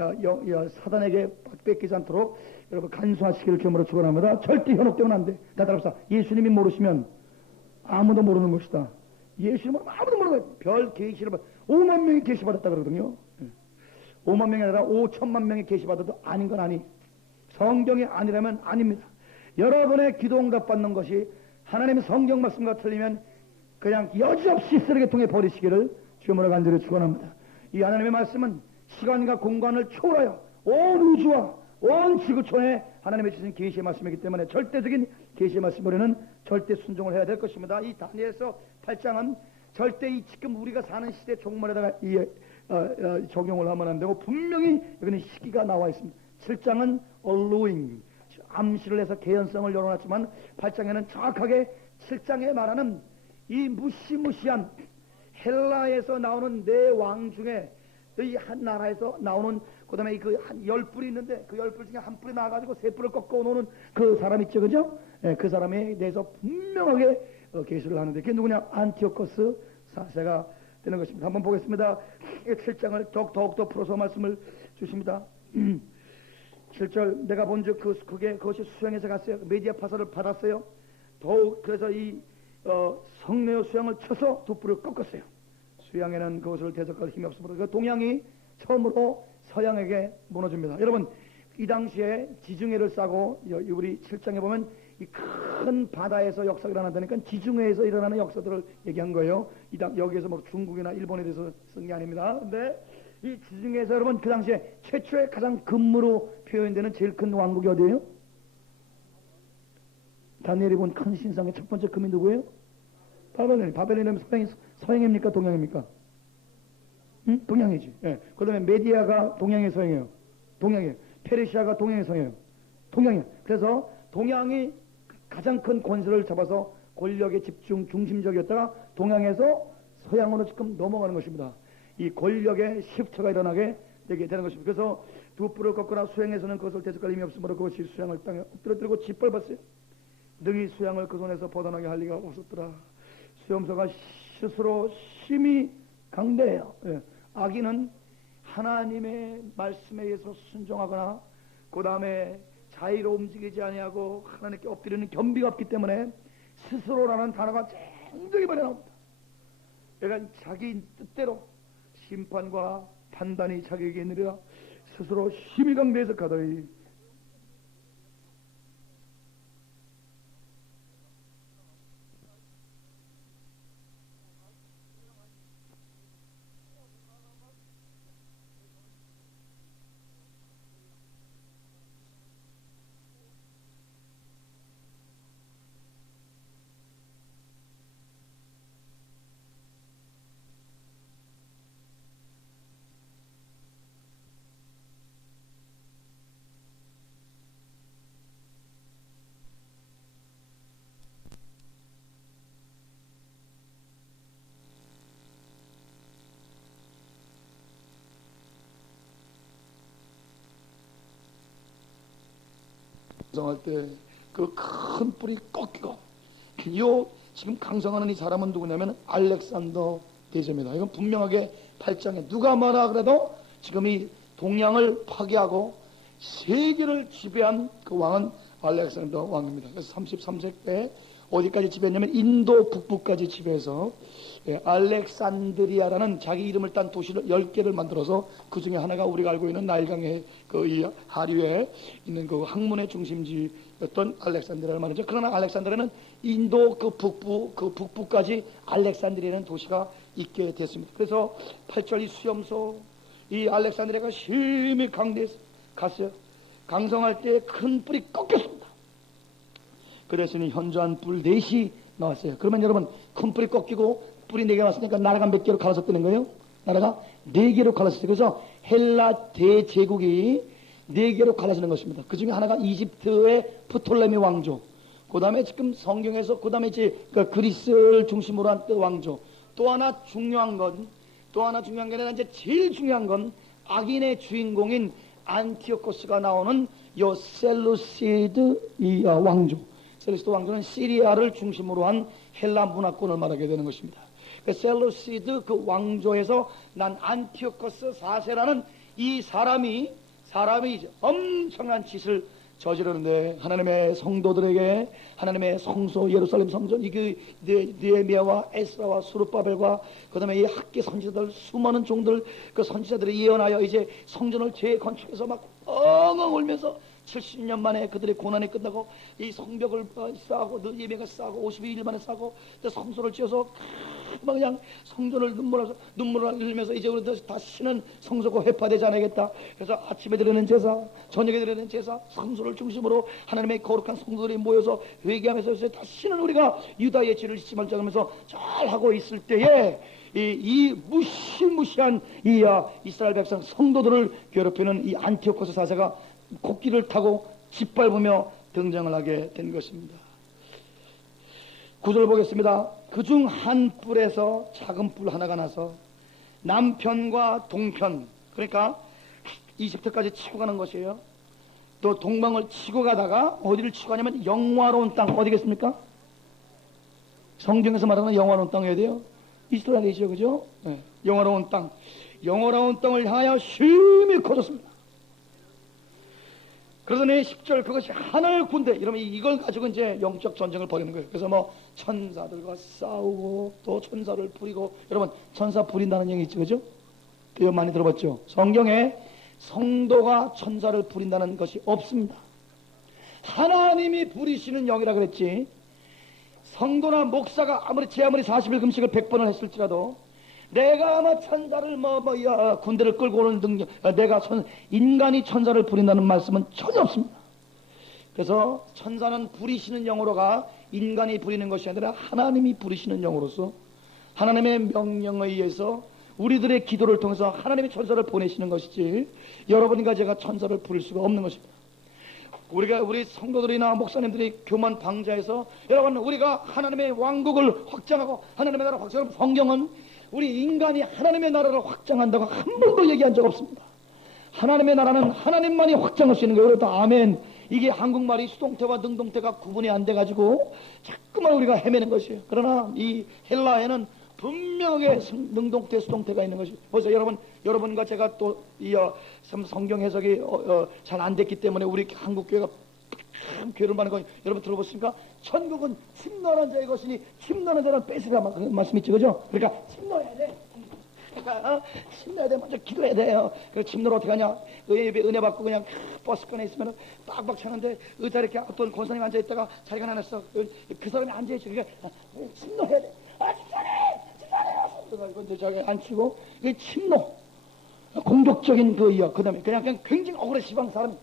사단에게 뺏기지 않도록 여러분 간수하시기를 주님으로 축원합니다. 절대 현혹되면 안 돼. 다 따라합시다. 예수님이 모르시면 아무도 모르는 것이다. 예수님은 아무도 모르는 거예요. 별 계시를 5만 명이 계시받았다 그러거든요. 5만 명이 아니라 5천만 명이 계시받아도 아닌 건 아니. 성경이 아니라면 아닙니다. 여러분의 기도 응답 받는 것이 하나님의 성경 말씀과 틀리면 그냥 여지없이 쓰레기 통에 버리시기를 주님으로 간절히 축원합니다. 이 하나님의 말씀은 시간과 공간을 초월하여 온 우주와 온 지구촌에 하나님의 주신 계시의 말씀이기 때문에 절대적인 계시의 말씀으로는 절대 순종을 해야 될 것입니다. 이 다니엘서 8장은 절대 이 지금 우리가 사는 시대 종말에다가 적용을 하면 안 되고 분명히 여기는 시기가 나와 있습니다. 7장은 allowing 암시를 해서 개연성을 열어놨지만 8장에는 정확하게 7장에 말하는 이 무시무시한 헬라에서 나오는 네 왕 중에 이 한 나라에서 나오는 그 다음에 그 한 10뿔이 있는데 그 10뿔 중에 한 뿔이 나와가지고 세 뿔을 꺾어 놓는 그 사람 있죠, 그죠? 그 사람에 대해서 분명하게 계시를 하는데 그게 누구냐? 안티오코스 4세가 되는 것입니다. 한번 보겠습니다. 7장을 더욱더 풀어서 말씀을 주십니다. 7절 내가 본즉 그것이 수양에서 갔어요. 메디아 파사를 받았어요. 더욱 그래서 이 성내의 수양을 쳐서 두 뿔을 꺾었어요. 수양에는 그것을 대적할 힘이 없으므로 그 동양이 처음으로 서양에게 무너집니다. 여러분 이 당시에 지중해를 싸고 우리 7장에 보면 이 큰 바다에서 역사가 일어난다니까 지중해에서 일어나는 역사들을 얘기한 거예요. 여기에서 뭐 중국이나 일본에 대해서 쓴 게 아닙니다. 근데 이 지중해에서 여러분 그 당시에 최초의 가장 근무로 표현되는 제일 큰 왕국이 어디예요? 다니엘이 본 큰 신상의 첫 번째 금이 누구예요? 바벨론. 바벨론이면 서양입니까? 동양입니까? 응? 동양이지. 예. 그 다음에 메디아가 동양의 서양이에요. 동양이에요. 페르시아가 동양의 서양이에요. 동양이에요. 그래서 동양이 가장 큰 권세를 잡아서 권력의 집중 중심적이었다가 동양에서 서양으로 지금 넘어가는 것입니다. 이 권력의 시프트가 일어나게 되게 되는 것입니다. 그래서 두 뿔을 꺾거나 수양에서는 그것을 대적할 힘이 없으므로 그것이 수양을 땅에 엎드려들고 짓밟았어요. 능히 수양을 그 손에서 벗어나게 할 리가 없었더라. 수염소가 스스로 심히 강대해요. 예. 악인은 하나님의 말씀에 의해서 순종하거나 그 다음에 자의로 움직이지 아니하고 하나님께 엎드리는 겸비가 없기 때문에 스스로라는 단어가 굉장히 많이 나옵니다. 그러니까 자기 뜻대로 심판과 판단이 자기에게 있느니라. 스스로 힘이 강대해서 가더니 강성할 때 그 큰 뿔이 꺾이고 요 지금 강성하는 이 사람은 누구냐면 알렉산더 대제입니다. 이건 분명하게 8장에 누가 뭐라 그래도 지금 이 동양을 파괴하고 세계를 지배한 그 왕은 알렉산더 왕입니다. 그래서 33세 때 어디까지 지배했냐면 인도 북부까지 지배해서 알렉산드리아라는 자기 이름을 딴 도시를 10개를 만들어서 그 중에 하나가 우리가 알고 있는 나일강의 그 이 하류에 있는 그 학문의 중심지였던 알렉산드리아를 말이죠. 그러나 알렉산드리아는 인도 그 북부까지 알렉산드리아라는 도시가 있게 됐습니다. 그래서 8절 이 수염소 이 알렉산드리아가 심히 강대해서 갔어요. 강성할 때 큰 뿔이 꺾였습니다. 그 대신에 현저한 뿔 넷이 나왔어요. 그러면 여러분 큰 뿔이 꺾이고 뿔이 4개 나왔으니까 나라가 몇 개로 갈라졌다는 거예요? 나라가 4개로 갈라졌어요. 그래서 헬라 대제국이 4개로 갈라지는 것입니다. 그 중에 하나가 이집트의 프톨레미 왕조, 그 다음에 지금 성경에서 그 다음에 이제 그리스를 중심으로 한 왕조, 또 하나 중요한 게 아니라 이제 제일 중요한 건 악인의 주인공인 안티오코스가 나오는 요 셀루시드 이 왕조. 셀루시드 왕조는 시리아를 중심으로 한 헬라 문화권을 말하게 되는 것입니다. 그 셀루시드 그 왕조에서 난 안티오코스 4세라는 이 사람이 엄청난 짓을 저지르는데 하나님의 성도들에게 하나님의 성소 예루살렘 성전 이그 느헤미야와 에스라와 수르바벨과 그 다음에 이 학계 선지자들 수많은 종들 그 선지자들이 예언하여 이제 성전을 재건축해서 막 엉엉 울면서 70년 만에 그들의 고난이 끝나고 이 성벽을 쌓고 예배가 쌓고 52일 만에 쌓고 성소를 지어서 막 그냥 성전을 눈물을 흘리면서 이제 우리들 다시는 성소가 회파되지 않겠다. 그래서 아침에 드리는 제사, 저녁에 드리는 제사, 성소를 중심으로 하나님의 거룩한 성도들이 모여서 회개하면서 다시는 우리가 유다의 죄를 짓지 말자 하면서 잘 하고 있을 때에 이 무시무시한 이 이스라엘 백성 성도들을 괴롭히는 이 안티오코스 4세가 코끼리를 타고 짓밟으며 등장을 하게 된 것입니다. 9절 보겠습니다. 그중 한 뿔에서 작은 뿔 하나가 나서 남편과 동편, 그러니까 이집트까지 치고 가는 것이에요. 또 동방을 치고 가다가 어디를 치고 가냐면 영화로운 땅, 어디겠습니까? 성경에서 말하는 영화로운 땅이 어디예요? 이스라엘이죠, 그죠? 네. 영화로운 땅을 향하여 심히 커졌습니다. 그러더니 10절 그것이 하늘 군대, 이러면 이걸 가지고 이제 영적 전쟁을 벌이는 거예요. 그래서 뭐 천사들과 싸우고 또 천사를 부리고, 여러분 천사 부린다는 얘기 있죠, 그죠? 또 많이 들어봤죠? 성경에 성도가 천사를 부린다는 것이 없습니다. 하나님이 부리시는 영이라 그랬지. 성도나 목사가 아무리 40일 금식을 100번을 했을지라도 내가 아마 천사를 군대를 끌고 오는 능력, 인간이 천사를 부린다는 말씀은 전혀 없습니다. 그래서 천사는 부리시는 영으로가 인간이 부리는 것이 아니라 하나님이 부리시는 영으로서 하나님의 명령에 의해서 우리들의 기도를 통해서 하나님의 천사를 보내시는 것이지 여러분과 제가 천사를 부릴 수가 없는 것입니다. 우리 성도들이나 목사님들이 교만 방자에서 여러분 우리가 하나님의 왕국을 확장하고 하나님의 나라를 확장하고 성경은 우리 인간이 하나님의 나라를 확장한다고 한 번도 얘기한 적 없습니다. 하나님의 나라는 하나님만이 확장할 수 있는 거예요. 그렇다 아멘. 이게 한국말이 수동태와 능동태가 구분이 안 돼가지고 자꾸만 우리가 헤매는 것이에요. 그러나 이 헬라에는 분명하게 능동태 수동태가 있는 것이. 그래서 여러분과 제가 또 이 성경 해석이 잘 안 됐기 때문에 우리 한국 교회가 참 괴를 많은 거 여러분 들어보십니까? 천국은 침노하는 자의 것이니 침노하는 자는 뺏으라 말씀 있죠, 그죠? 그러니까 침노해야 돼. 그러니까 침노해야 돼. 먼저 기도해야 돼요. 그래서 침노를 어떻게 하냐? 은혜 받고 그냥 버스권에 있으면 빡빡 차는데 의자 이렇게 어떤 권사님 앉아 있다가 자리가 나눴어. 그 사람이 앉아 있어. 그러니까 침노해야 돼. 침노해. 저기 앉히고 이게 침노. 공격적인 그다음에 그냥 굉장히 억울해시방 사람.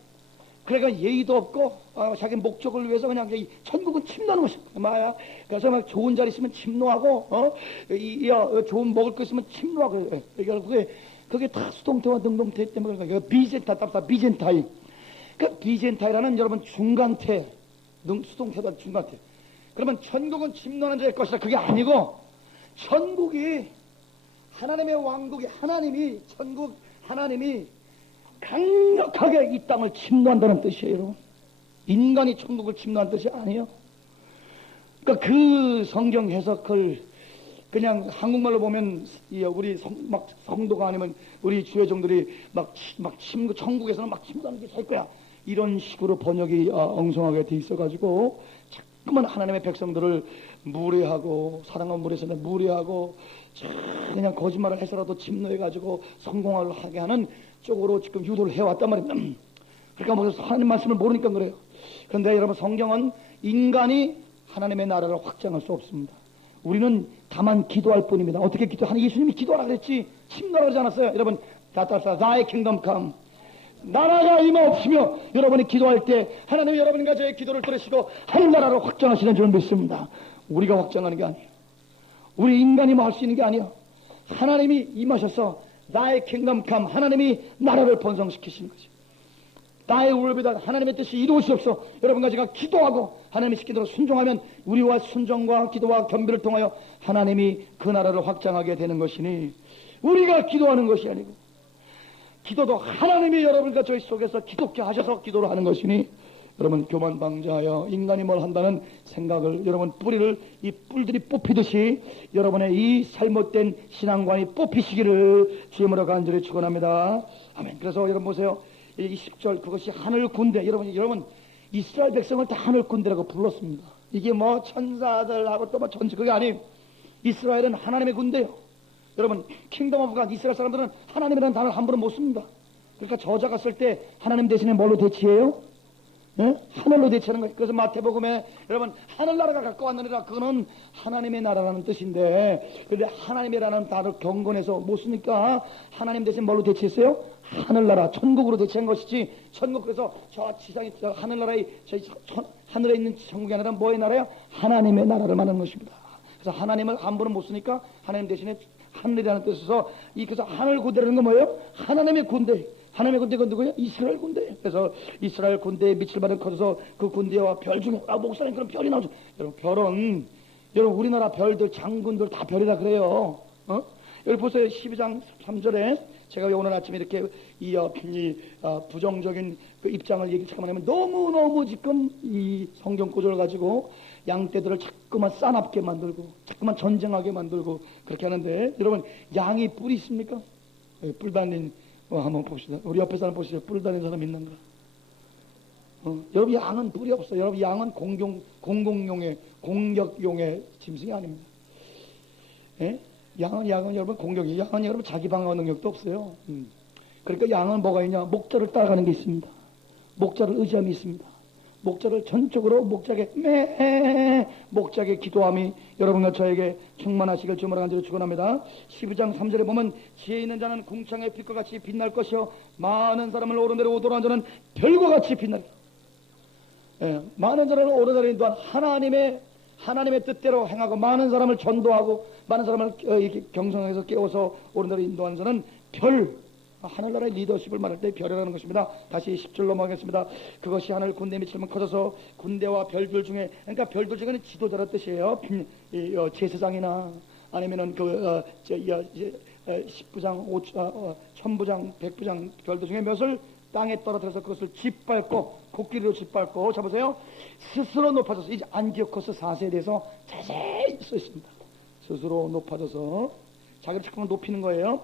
그러니까 예의도 없고 자기 목적을 위해서 그냥 천국은 침노하는 것입니다. 마야. 그래서 막 좋은 자리 있으면 침노하고 좋은 먹을 거 있으면 침노하고 그게 다 수동태와 능동태 때문에 그러니까 비젠타이. 그 비젠타이라는 여러분 중간태, 수동태다 중간태. 그러면 천국은 침노하는 자의 것이다. 그게 아니고 천국이 하나님의 왕국이 하나님이 강력하게 이 땅을 침노한다는 뜻이에요, 여러분. 인간이 천국을 침노한 뜻이 아니에요. 그러니까 그 성경 해석을 그냥 한국말로 보면 우리 성도가 아니면 우리 주여종들이 천국에서는 막 침노하는 게 될 거야. 이런 식으로 번역이 엉성하게 돼 있어가지고 자꾸만 하나님의 백성들을 무례하고 사랑하는 무례해서는 무례하고 그냥 거짓말을 해서라도 침노해가지고 성공을 하게 하는 쪽으로 지금 유도를 해왔단 말입니다. 그러니까 뭐 하나님 말씀을 모르니까 그래요. 그런데 여러분 성경은 인간이 하나님의 나라를 확장할 수 없습니다. 우리는 다만 기도할 뿐입니다. 어떻게 기도하는? 예수님이 기도하라 그랬지 침노하라 그러지 않았어요. 여러분 다 따라서 나의 킹덤 컴 나라가 임하옵시며 여러분이 기도할 때 하나님이 여러분과 저의 기도를 들으시고 하늘나라를 확장하시는 줄 믿습니다. 우리가 확장하는 게 아니에요. 우리 인간이 뭐 할 수 있는 게 아니에요. 하나님이 임하셔서 나의 킹덤 컴 하나님이 나라를 번성시키시는 거죠. 나의 울비다 하나님의 뜻이 이루어지옵소서. 여러분과 제가 기도하고 하나님의 시키도록 순종하면 우리와 순종과 기도와 겸비를 통하여 하나님이 그 나라를 확장하게 되는 것이니 우리가 기도하는 것이 아니고 기도도 하나님이 여러분과 저희 속에서 기독게 하셔서 기도를 하는 것이니 여러분 교만방자하여 인간이 뭘 한다는 생각을 여러분 이 뿔들이 뽑히듯이 여러분의 이 잘못된 신앙관이 뽑히시기를 주님으로 간절히 축원합니다. 아멘. 그래서 여러분 보세요. 이 10절 그것이 하늘 군대 여러분 이스라엘 백성을 다 하늘 군대라고 불렀습니다. 이게 뭐 천사들하고 또 뭐 전체 그게 아니에요. 이스라엘은 하나님의 군대요. 여러분 킹덤 오브 갓 이스라엘 사람들은 하나님이라는 단어를 함부로 못 씁니다. 그러니까 저자가 쓸 때 하나님 대신에 뭘로 대치해요? 네? 하늘로 대체하는 거예요. 그래서 마태복음에 여러분 하늘나라가 갖고 왔느니라 그거는 하나님의 나라라는 뜻인데 그런데 하나님이라는 단어를 경건해서 못 쓰니까 하나님 대신 뭘로 대체했어요? 하늘나라 천국으로 대체한 것이지 천국 그래서 저 지상에 저 하늘나라의 하늘에 있는 천국이 아니라 뭐의 나라야? 하나님의 나라를 말하는 것입니다. 그래서 하나님을 함부로 못 쓰니까 하나님 대신에 하늘이라는 뜻에서 그래서 하늘 군대라는 건 뭐예요? 하나님의 군대. 하나님의 군대가 누구예요? 이스라엘 군대. 그래서 이스라엘 군대에 빛을 받은 커져서 그 군대와 별 중에 목사님 그럼 별이 나오죠. 여러분 별은 여러분 우리나라 별들 장군들 다 별이라 그래요. 여기 보세요. 12장 3절에 제가 오늘 아침에 이렇게 부정적인 그 입장을 얘기 잠깐만 하면 너무너무 지금 이 성경 구절을 가지고 양떼들을 자꾸만 싸납게 만들고 자꾸만 전쟁하게 만들고 그렇게 하는데 여러분 양이 뿔이 있습니까? 뿔 달린 한번 봅시다. 우리 옆에 사람 보시죠. 뿔 달린 사람 있는가? 여러분 양은 뿔이 없어요. 여러분 양은 공공용의 공격용의 짐승이 아닙니다. 예? 양은 여러분 공격이 양은 여러분 자기 방어 능력도 없어요. 그러니까 양은 뭐가 있냐? 목자를 따라가는 게 있습니다. 목자를 의지함이 있습니다. 목자를 전적으로 목자의 기도함이 여러분과 저에게 충만하시길 주님으로 간절히 축원합니다. 12장 3절에 보면 지혜 있는 자는 궁창의 빛과 같이 빛날 것이요 많은 사람을 오른대로 오도하는 자는 별과 같이 빛나리라. 많은 사람을 오르내리는 인도한 하나님의 뜻대로 행하고 많은 사람을 전도하고 많은 사람을 이렇게 경성에서 깨워서 오르내리는 인도하는 자는 하늘나라의 리더십을 말할 때 별이라는 것입니다. 다시 10절 넘어가겠습니다. 그것이 하늘 군대 미치면 커져서 군대와 별들 중에, 그러니까 별들 중에는 지도자란 뜻이에요. 제사장이나 아니면은 십부장, 천부장, 백부장 별들 중에 몇을 땅에 떨어뜨려서 그것을 짓밟고 코끼리로 짓밟고 잡으세요. 스스로 높아져서, 이제 안티오코스 4세에 대해서 자세히 써 있습니다. 스스로 높아져서 자기를 자꾸만 높이는 거예요.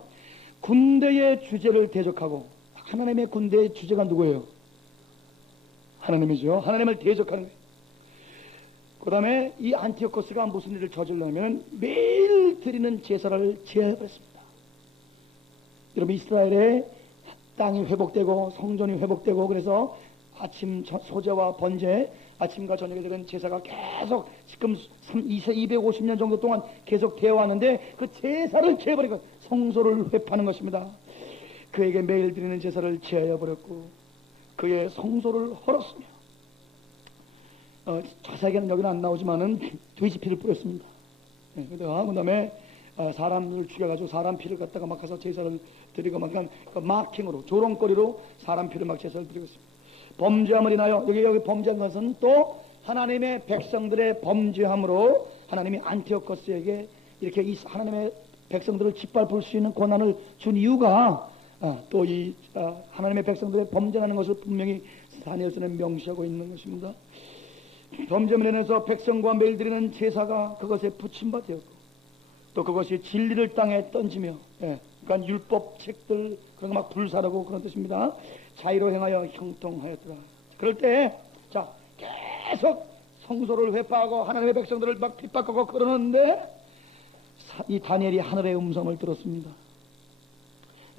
군대의 주제를 대적하고, 하나님의 군대의 주제가 누구예요? 하나님이죠. 하나님을 대적하는 거예요. 그 다음에 이 안티오코스가 무슨 일을 저질러냐면 매일 드리는 제사를 제어했습니다. 여러분, 이스라엘의 땅이 회복되고 성전이 회복되고, 그래서 아침 소제와 번제, 아침과 저녁에 드리는 제사가 계속 지금 250년 정도 동안 계속 되어 왔는데, 그 제사를 제어버리고 성소를 회파하는 것입니다. 그에게 매일 드리는 제사를 제어버렸고 그의 성소를 헐었으며, 자세하게는 여기는 안 나오지만은 돼지피를 뿌렸습니다. 그 다음에 사람을 죽여가지고 사람 피를 갖다가 막 가서 제사를 드리고, 막 마킹으로, 조롱거리로 사람 피를 막 제사를 드리고 있습니다. 범죄함을 인하여, 여기 범죄한 것은 또 하나님의 백성들의 범죄함으로 하나님이 안티오코스에게 이렇게 이 하나님의 백성들을 짓밟을 수 있는 권한을 준 이유가, 또 이 하나님의 백성들의 범죄라는 것을 분명히 다니엘서는 명시하고 있는 것입니다. 범죄를 인해서 백성과 매일 드리는 제사가 그것에 붙임바 되었고, 또 그것이 진리를 땅에 던지며, 그러니까 율법 책들 그런 거 막 불사르고 그런 뜻입니다. 자의로 행하여 형통하였더라. 그럴 때 계속 성소를 회파하고 하나님의 백성들을 막 핍박하고 그러는데, 이 다니엘이 하늘의 음성을 들었습니다.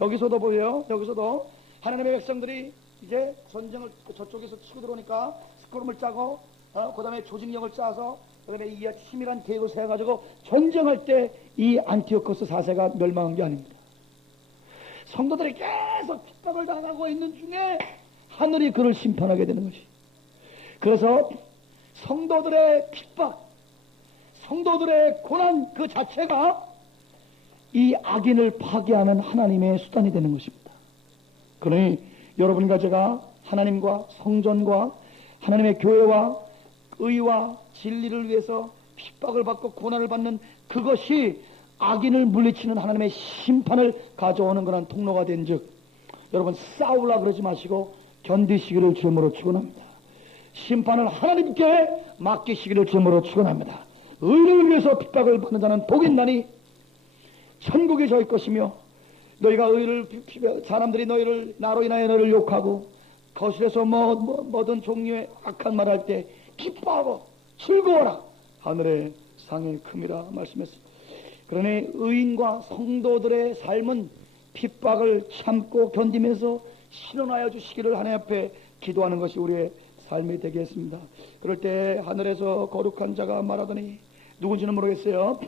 여기서도 보여요. 여기서도 하나님의 백성들이 이제 전쟁을 저쪽에서 치고 들어오니까 스크럼을 짜고, 그 다음에 조직력을 짜서, 그 다음에 이 치밀한 계획을 세워가지고 전쟁할 때 이 안티오코스 4세가 멸망한 게 아닙니다. 성도들이 계속 핍박을 당하고 있는 중에 하늘이 그를 심판하게 되는 것이. 그래서 성도들의 핍박, 성도들의 고난 그 자체가 이 악인을 파괴하는 하나님의 수단이 되는 것입니다. 그러니 여러분과 제가 하나님과 성전과 하나님의 교회와 의와 진리를 위해서 핍박을 받고 고난을 받는 그것이 악인을 물리치는 하나님의 심판을 가져오는 그런 통로가 된 즉, 여러분 싸우라 그러지 마시고 견디시기를 주님으로 축원합니다. 심판을 하나님께 맡기시기를 주님으로 축원합니다. 의를 위해서 핍박을 받는 자는 복이 있나니 천국에 저일 것이며, 너희가 사람들이 너희를 나로 인하여 너희를 욕하고 거실에서 뭐든 종류의 악한 말을 할 때 기뻐하고 즐거워라, 하늘의 상이 큼이라 말씀했습니다. 그러니 의인과 성도들의 삶은 핍박을 참고 견디면서 실현하여 주시기를 하나님 앞에 기도하는 것이 우리의 삶이 되겠습니다. 그럴 때 하늘에서 거룩한 자가 말하더니, 누군지는 모르겠어요.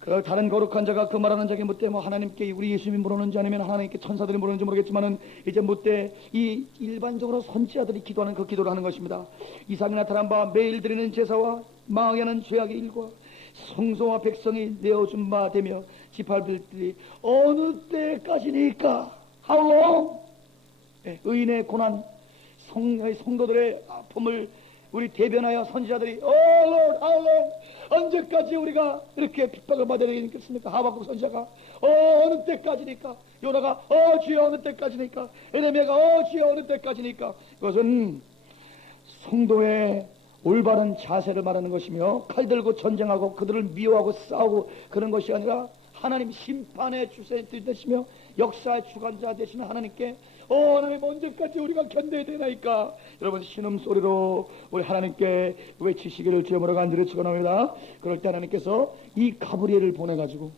그 다른 거룩한 자가 그 말하는 자에게 묻되, 하나님께 우리 예수님이 물었는지 아니면 하나님께 천사들이 물었는지 모르겠지만은, 이제 묻되 이 일반적으로 선지자들이 기도하는 그 기도를 하는 것입니다. 이상이 나타난 바 매일 드리는 제사와 망하게 하는 죄악의 일과 성소와 백성이 내어준 바 되며 지팔들이 어느 때까지니까? How long? 의인의 고난, 성도들의 아픔을 우리 대변하여 선지자들이 Lord, how long? 언제까지 우리가 이렇게 핍박을 받아야 되겠습니까? 하박국 선지자가 어느 때까지니까? 요나가 주여 어느 때까지니까? 에레미야가 주여 어느 때까지니까? 그것은 성도의 올바른 자세를 말하는 것이며, 칼 들고 전쟁하고 그들을 미워하고 싸우고 그런 것이 아니라 하나님 심판의 주세 되시며 역사의 주관자 되시는 하나님께 하나님 언제까지 우리가 견뎌야 되나이까? 여러분 신음소리로 우리 하나님께 외치시기를 주여으로 간절히 축원합니다. 그럴 때 하나님께서 이 가브리엘을 보내가지고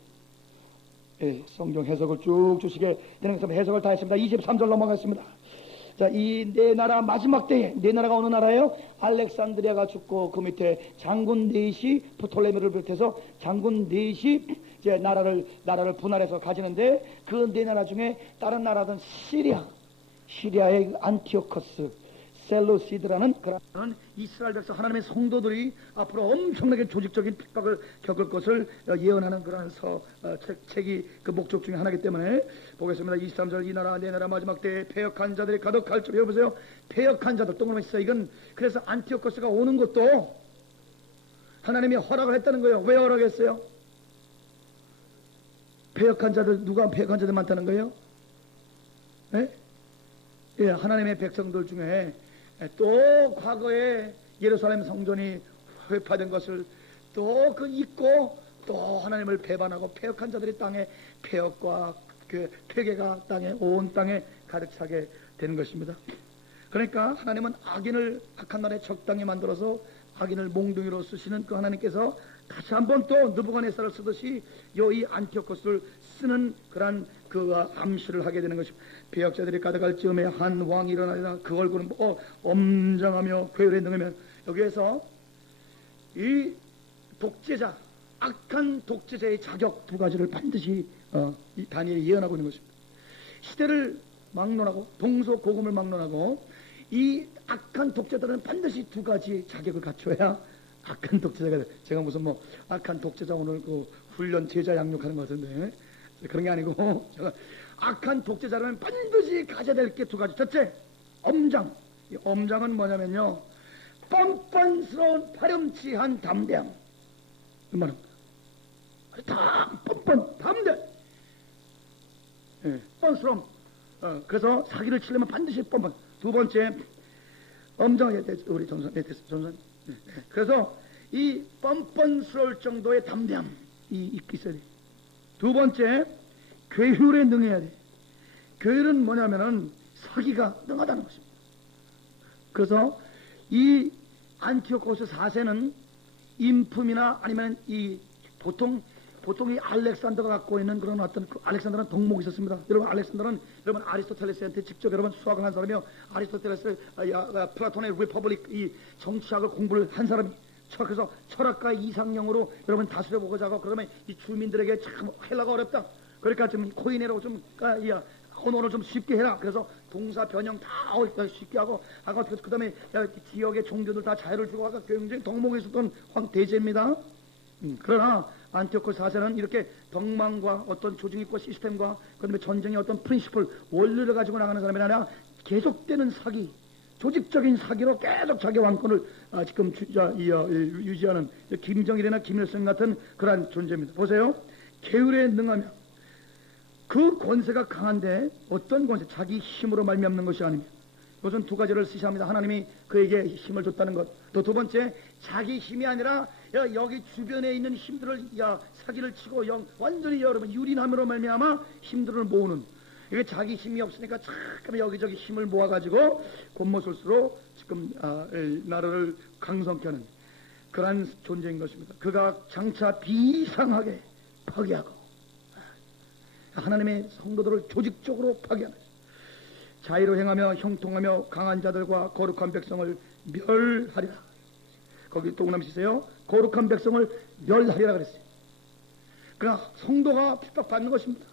성경 해석을 쭉 주시게 되는 것을 해석을 다 했습니다. 23절 넘어갔습니다. 자, 이 네 나라 마지막 때에, 네 나라가 어느 나라예요? 알렉산드리아가 죽고 그 밑에 장군 넷이, 프톨레미를 비롯해서 장군 넷이 이제 나라를 분할해서 가지는데, 그 네 나라 중에 다른 나라든 시리아의 안티오코스 셀루시드라는 그런 이스라엘 백성 하나님의 성도들이 앞으로 엄청나게 조직적인 핍박을 겪을 것을 예언하는 그러한 책이 그 목적 중에 하나이기 때문에 보겠습니다. 23절 이 나라 내 나라 마지막 때에 패역한 자들이 가득할 줄 여보세요. 패역한 자들 동그라미 있어요. 이건 그래서 안티오코스가 오는 것도 하나님이 허락을 했다는 거예요. 왜 허락했어요? 패역한 자들, 누가 패역한 자들 많다는 거예요? 네? 예, 하나님의 백성들 중에 또 과거에 예루살렘 성전이 회파된 것을 또 그 잊고 또 하나님을 배반하고 패역한 자들이 땅에 패역과 그 폐괴가 땅에 온 땅에 가득 차게 되는 것입니다. 그러니까 하나님은 악한 날에 적당히 만들어서 악인을 몽둥이로 쓰시는 그 하나님께서 다시 한번 또 느부갓네살을 쓰듯이 이 안티오코스를 쓰는 그런 그 암시를 하게 되는 것입니다. 배역자들이 가득할 즈음에 한 왕이 일어나리라. 그 얼굴은 엄정하며 괴율에 능하며, 여기에서 이 독재자, 악한 독재자의 자격 두 가지를 반드시 이 다니엘이 예언하고 있는 것입니다. 시대를 막론하고 동서고금을 막론하고 이 악한 독재자들은 반드시 두 가지 자격을 갖춰야 악한 독재자가 돼. 제가 무슨 악한 독재자 오늘 그 훈련 제자 양육하는 것 같은데 그런 게 아니고, 제가 악한 독재자라면 반드시 가져야 될 게 두 가지. 첫째, 엄장. 이 엄장은 뭐냐면요, 뻔뻔스러운 파렴치한 담대함. 얼마나 다 뻔뻔 담대. 예, 뻔스러움. 그래서 사기를 치려면 반드시 뻔뻔. 두 번째, 엄정하게 우리 전선. 그래서 이 뻔뻔스러울 정도의 담대함이 있어야 돼. 두 번째, 괴율에 능해야 돼. 괴율은 뭐냐면은 사기가 능하다는 것입니다. 그래서 이 안티오코스 4세는 인품이나 아니면 이 보통 이 알렉산더가 갖고 있는 그런 어떤 알렉산더는 동목이 있었습니다. 여러분, 알렉산더는 여러분 아리스토텔레스한테 직접 여러분 수학을 한 사람이요. 아리스토텔레스 플라톤의 리퍼블릭 이 정치학을 공부를 한 사람이. 그래서 철학과 이상형으로 여러분 다스려 보고자 하고, 그러면 이 주민들에게 참 헬라가 어렵다. 그러니까 좀 코이네로 좀 언어를 좀 쉽게 해라. 그래서 동사 변형 다 쉽게 하고 그 다음에 지역의 종교들 다 자유를 주고 아까 굉장히 덕목에 있었던 황대제입니다. 그러나 안티오코스 4세는 이렇게 덕망과 어떤 조직과 시스템과 그 다음에 전쟁의 어떤 프린시플 원리를 가지고 나가는 사람이 아니라 계속되는 사기, 조직적인 사기로 계속 자기 왕권을 지금 유지하는 김정일이나 김일성 같은 그러한 존재입니다. 보세요. 계율에 능하며 그 권세가 강한데 어떤 권세? 자기 힘으로 말미암는 것이 아닙니다. 이것은 두 가지를 시시합니다. 하나님이 그에게 힘을 줬다는 것. 또 두 번째, 자기 힘이 아니라 여기 주변에 있는 힘들을 사기를 치고 완전히 여러분 유린함으로 말미암아 힘들을 모으는, 이게 자기 힘이 없으니까 참 여기저기 힘을 모아가지고 곤모술수로 지금 나라를 강성케 하는 그러한 존재인 것입니다. 그가 장차 비상하게 파괴하고 하나님의 성도들을 조직적으로 파괴하는, 자의로 행하며 형통하며 강한 자들과 거룩한 백성을 멸하리라. 거기 또 오남시세요. 거룩한 백성을 멸하리라 그랬어요. 그러니까 성도가 핍박받는 것입니다.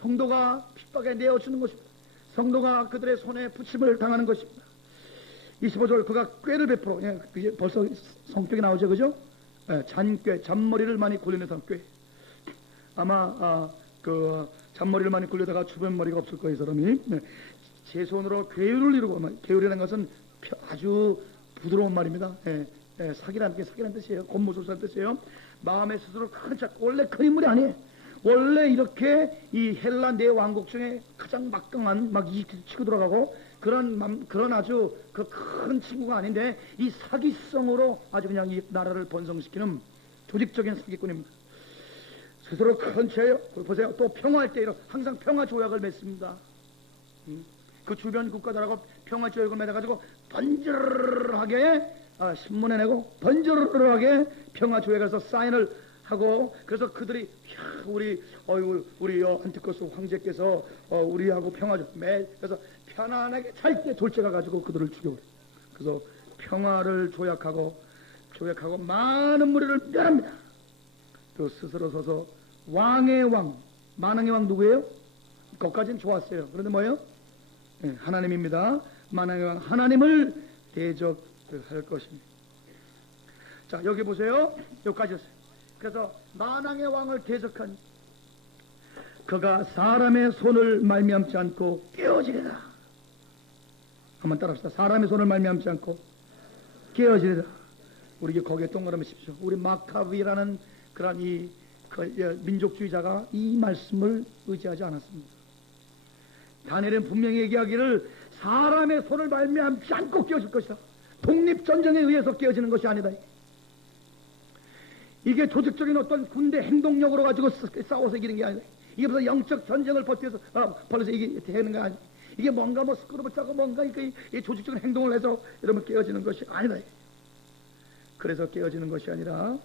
성도가 핍박에 내어주는 것입니다. 성도가 그들의 손에 붙임을 당하는 것입니다. 25절, 그가 꾀를 베풀어. 벌써 성격이 나오죠, 그죠? 잔꾀, 잔머리를 많이 굴리는 꾀. 아마 그 잔머리를 많이 굴려다가 주변 머리가 없을 거예요, 사람이. 제 손으로 괴율을 이루고, 괴율이라는 것은 아주 부드러운 말입니다. 사기라는 게 사기라는 뜻이에요. 곤모술사라는 뜻이에요. 마음의 스스로 큰 짝, 원래 큰 인물이 아니에요. 원래 이렇게 이 헬라 네 왕국 중에 가장 막강한 막 이집트 치고 들어가고 그런 아주 그 큰 친구가 아닌데 이 사기성으로 아주 그냥 이 나라를 번성시키는 조직적인 사기꾼입니다. 스스로 큰 죄요. 보세요. 또 평화할 때 항상 평화 조약을 맺습니다. 그 주변 국가들하고 평화 조약을 맺어가지고 번지르르하게 신문에 내고 번지르르하게 평화 조약에서 사인을 하고, 그래서 그들이 우리 안티오코스 황제께서 우리하고 평화 그래서 편안하게 잘 때 졸제가 가지고 그들을 죽여버려요. 그래서 평화를 조약하고 많은 무리를 멸합니다. 또 스스로 서서 왕의 왕, 만왕의 왕 누구예요? 그것까지는 좋았어요. 그런데 뭐예요? 하나님입니다. 만왕의 왕 하나님을 대적할 것입니다. 자, 여기 보세요. 여기까지였어요. 그래서 만왕의 왕을 대적한 그가 사람의 손을 말미암지 않고 깨어지리라. 한번 따라합시다. 사람의 손을 말미암지 않고 깨어지리라. 우리 거기에 동그라미 칩시오. 우리 마카비라는 그런 민족주의자가 이 말씀을 의지하지 않았습니다. 다니엘은 분명히 얘기하기를 사람의 손을 말미암지 않고 깨어질 것이다. 독립전쟁에 의해서 깨어지는 것이 아니다. 이게 조직적인 어떤 군대 행동력으로 가지고 싸워서 이기는 게 아니다. 이게 무슨 영적 전쟁을 벌여서 이게 되는 거 아니야. 이게 뭔가 뭐 스크럽을 짜고 뭔가 이 조직적인 행동을 해서 여러분 깨어지는 것이 아니다. 그래서 깨어지는 것이 아니라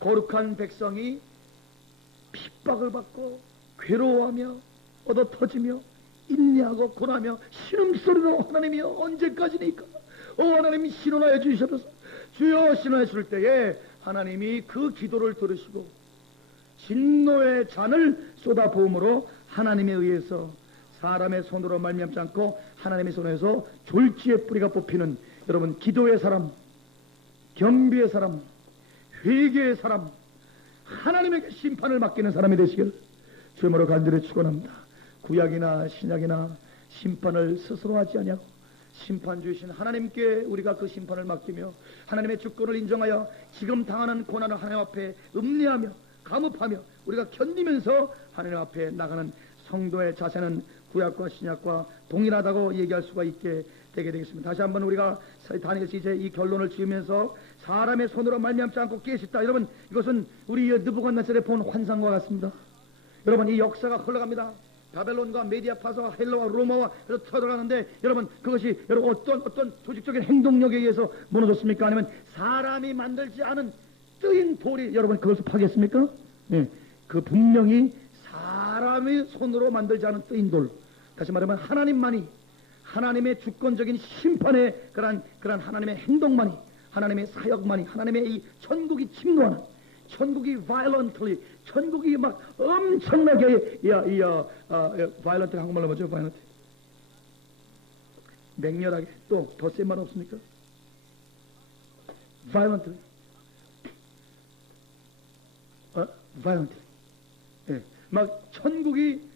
거룩한 백성이 핍박을 받고 괴로워하며 얻어 터지며 인내하고 고나며 신음소리로 하나님이여 언제까지니까 하나님이 신원하여 주시옵소서. 주여 신원하여 줄 때에 하나님이 그 기도를 들으시고 진노의 잔을 쏟아 부음으로 하나님에 의해서 사람의 손으로 말미암지 않고 하나님의 손에서 졸지의 뿌리가 뽑히는 여러분 기도의 사람, 겸비의 사람, 회개의 사람, 하나님에게 심판을 맡기는 사람이 되시길 주님으로 간절히 축원합니다. 구약이나 신약이나 심판을 스스로 하지 아니하고 심판 주신 하나님께 우리가 그 심판을 맡기며 하나님의 주권을 인정하여 지금 당하는 고난을 하나님 앞에 음미하며 감업하며 우리가 견디면서 하나님 앞에 나가는 성도의 자세는 구약과 신약과 동일하다고 얘기할 수가 있게 되게 되겠습니다. 다시 한번 우리가 다니엘서 이제 이 결론을 지으면서 사람의 손으로 말미암지 않고 깨어졌다. 여러분 이것은 우리 느부갓네살이 본 환상과 같습니다. 여러분 이 역사가 흘러갑니다. 바벨론과 메디아파서와 헬라와 로마와 그래서 터져가는데 여러분 그것이 여러분 어떤 조직적인 행동력에 의해서 무너졌습니까? 아니면 사람이 만들지 않은 뜨인 돌이 여러분 그것을 파괴했습니까? 네, 그 분명히 사람의 손으로 만들지 않은 뜨인 돌, 다시 말하면 하나님만이 하나님의 주권적인 심판의 그런 하나님의 행동만이 하나님의 사역만이 하나님의 이 천국이 침노하는 천국이 violently 천국이 막 엄청나게 violent 한국말로 뭐죠? violent 맹렬하게 또 더 센 말 없습니까? violently violently 예, 막 천국이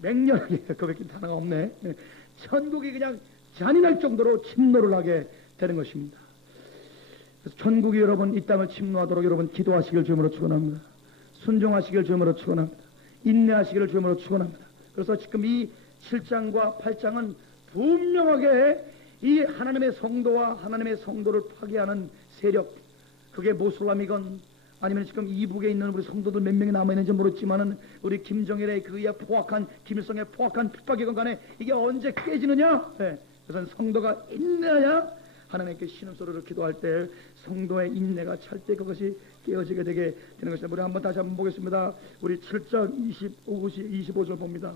맹렬하게 그밖에 단어가 없네. 예, 천국이 그냥 잔인할 정도로 침노를 하게 되는 것입니다. 그래서 천국이 여러분 이 땅을 침노하도록 여러분 기도하시길 주님으로 축원합니다. 순종하시길 주님으로 축원합니다. 인내하시기를 주님으로 축원합니다. 그래서 지금 이 7장과 8장은 분명하게 이 하나님의 성도와 하나님의 성도를 파괴하는 세력, 그게 모슬람이건 아니면 지금 이북에 있는 우리 성도들 몇 명이 남아있는지 모르지만은 우리 김정일의 그의 포악한 김일성의 포악한 핍박이건 간에 이게 언제 깨지느냐? 네. 그래서 성도가 인내하여 하나님께 신음소리를 기도할 때 성도의 인내가 찰 때 그것이 깨어지게 되게 되는 것입니다. 우리 한번 다시 한번 보겠습니다. 우리 7장 25절 봅니다.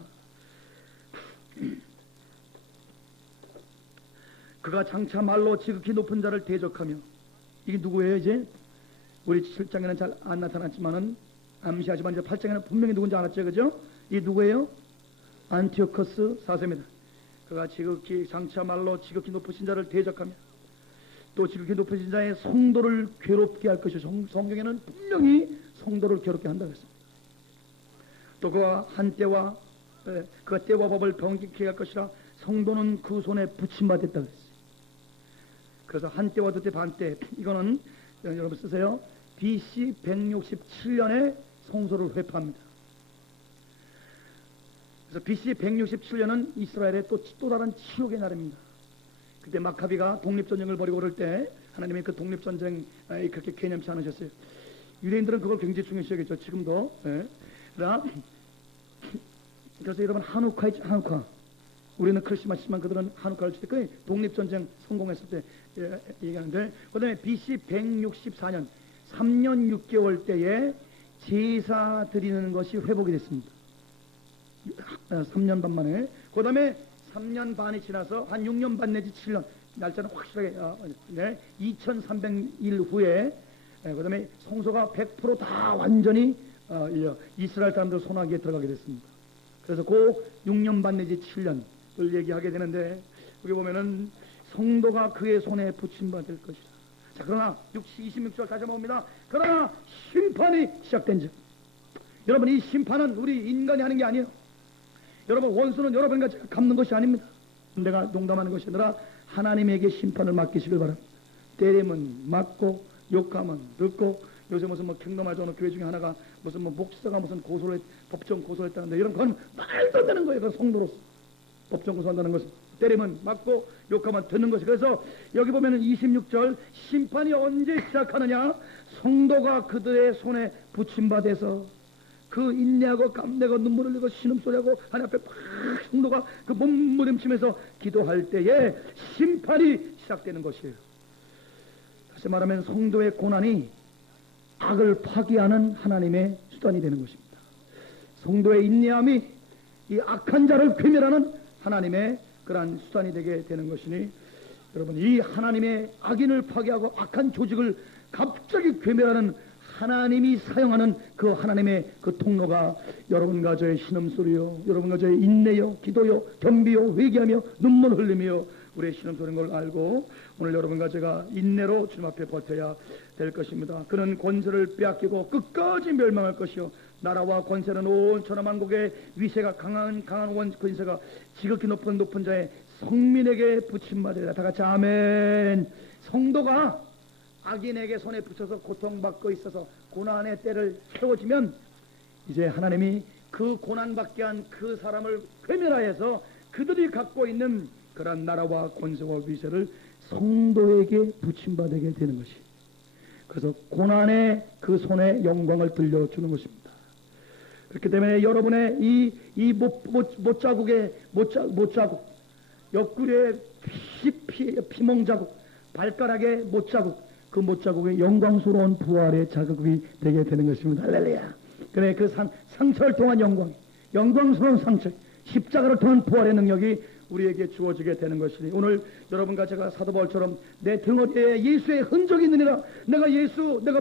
그가 장차 말로 지극히 높은 자를 대적하며, 이게 누구예요? 이제 우리 7장에는 잘 안 나타났지만은 암시하지만 이제 8장에는 분명히 누군지 알았죠, 그죠? 이 누구예요? 안티오커스 4세입니다. 그가 지극히 장차 말로 지극히 높으신 자를 대적하며 또 지극히 높으신 자의 성도를 괴롭게 할 것이요. 성경에는 분명히 성도를 괴롭게 한다고 했습니다. 또 그가 한때와 그가 때와 법을 변개케 할 것이라 성도는 그 손에 붙임받았다고 했어요. 그래서 한때와 두때 반때, 이거는 여러분 쓰세요. BC 167년에 성소를 회파합니다. 그래서 BC 167년은 이스라엘의 또 다른 치욕의 날입니다. 그때 마카비가 독립전쟁을 벌이고 그럴 때 하나님이 그 독립전쟁 그렇게 개념치 않으셨어요. 유대인들은 그걸 굉장히 중요시하겠죠. 지금도. 그래서 여러분 한우카 있죠. 한우카. 우리는 크리스마스지만 그들은 한우카를 칠 때 그 독립전쟁 성공했을 때 얘기하는데, 그 다음에 BC 164년 3년 6개월 때에 제사 드리는 것이 회복이 됐습니다. 3년 반 만에. 그 다음에 3년 반이 지나서 한 6년 반 내지 7년, 날짜는 확실하게 2300일 후에 그 다음에 성소가 100% 다 완전히 이스라엘 사람들 손아귀에 들어가게 됐습니다. 그래서 그 6년 반 내지 7년 얘기하게 되는데, 여기 보면은 성도가 그의 손에 붙임받을 것이다. 자, 그러나 26절 다시 한번 봅니다. 그러나 심판이 시작된 즉, 여러분, 이 심판은 우리 인간이 하는 게 아니에요. 여러분, 원수는 여러분과 제가 갚는 것이 아닙니다. 내가 농담하는 것이 아니라 하나님에게 심판을 맡기시길 바랍니다. 때리면 맞고, 욕하면 듣고, 요새 무슨 뭐 킹덤하지 않은 교회 중에 하나가 무슨 뭐 목사가 무슨 법정 고소했다는데, 이런 건 말도 안 되는 거예요. 그 성도로서 법정 고소한다는 것은 때리면 맞고 욕하면 듣는 것이. 그래서 여기 보면은 26절, 심판이 언제 시작하느냐? 성도가 그들의 손에 붙임받아서 그 인내하고 깜내고 눈물 흘리고 신음소리하고 하나님 앞에 막 성도가 그 몸부림치면서 기도할 때에 심판이 시작되는 것이에요. 다시 말하면 성도의 고난이 악을 파괴하는 하나님의 수단이 되는 것입니다. 성도의 인내함이 이 악한 자를 괴멸하는 하나님의 그러한 수단이 되게 되는 것이니, 여러분, 이 하나님의 악인을 파괴하고 악한 조직을 갑자기 괴멸하는 하나님이 사용하는 그 하나님의 그 통로가 여러분과 저의 신음소리요, 여러분과 저의 인내요, 기도요, 겸비요, 회개하며 눈물 흘리며 우리의 신음소리인 걸 알고 오늘 여러분과 제가 인내로 주님 앞에 버텨야 될 것입니다. 그는 권세를 빼앗기고 끝까지 멸망할 것이요, 나라와 권세는 온 천하만국의 위세가 강한 권세가 지극히 높은 자의 성민에게 붙임받으리라. 다 같이 아멘. 성도가 악인에게 손에 붙여서 고통받고 있어서 고난의 때를 채워지면 이제 하나님이 그 고난받게 한 그 사람을 괴멸하여서 그들이 갖고 있는 그러한 나라와 권세와 위세를 성도에게 붙임받게 되는 것이, 그래서 고난의 그 손에 영광을 들려주는 것입니다. 그렇기 때문에 여러분의 이 못자국, 옆구리에 피멍자국, 발가락의 못자국, 그 못자국의 영광스러운 부활의 자극이 되게 되는 것입니다. 할렐루야. 그래, 그 상처를 통한 영광스러운 상처, 십자가를 통한 부활의 능력이 우리에게 주어지게 되는 것이니, 오늘 여러분과 제가 사도 바울처럼 내 등허리에 예수의 흔적이 있느니라, 내가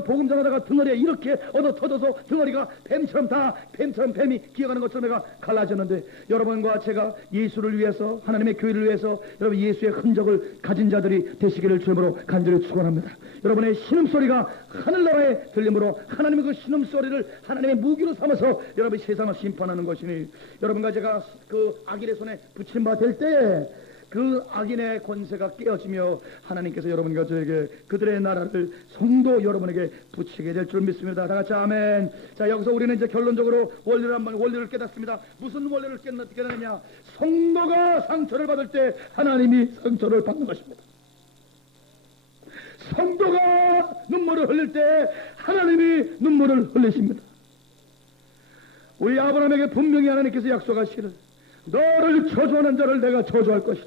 복음 전하다가 등허리에 이렇게 얻어 터져서 등허리가 뱀처럼 뱀이 기어가는 것처럼 내가 갈라졌는데, 여러분과 제가 예수를 위해서, 하나님의 교회를 위해서 여러분 예수의 흔적을 가진 자들이 되시기를 주님으로 간절히 축원합니다. 여러분의 신음소리가 하늘나라에 들림으로 하나님의 그 신음소리를 하나님의 무기로 삼아서 여러분이 세상을 심판하는 것이니, 여러분과 제가 그 악인의 손에 붙임받을 때 그 악인의 권세가 깨어지며 하나님께서 여러분과 저에게 그들의 나라를 성도 여러분에게 붙이게 될 줄 믿습니다. 다 같이 아멘. 자, 여기서 우리는 이제 결론적으로 원리를 깨닫습니다. 무슨 원리를 깨닫느냐? 성도가 상처를 받을 때 하나님이 상처를 받는 것입니다. 성도가 눈물을 흘릴 때 하나님이 눈물을 흘리십니다. 우리 아브라함에게 분명히 하나님께서 약속하시기를, 너를 저주하는 자를 내가 저주할 것이다.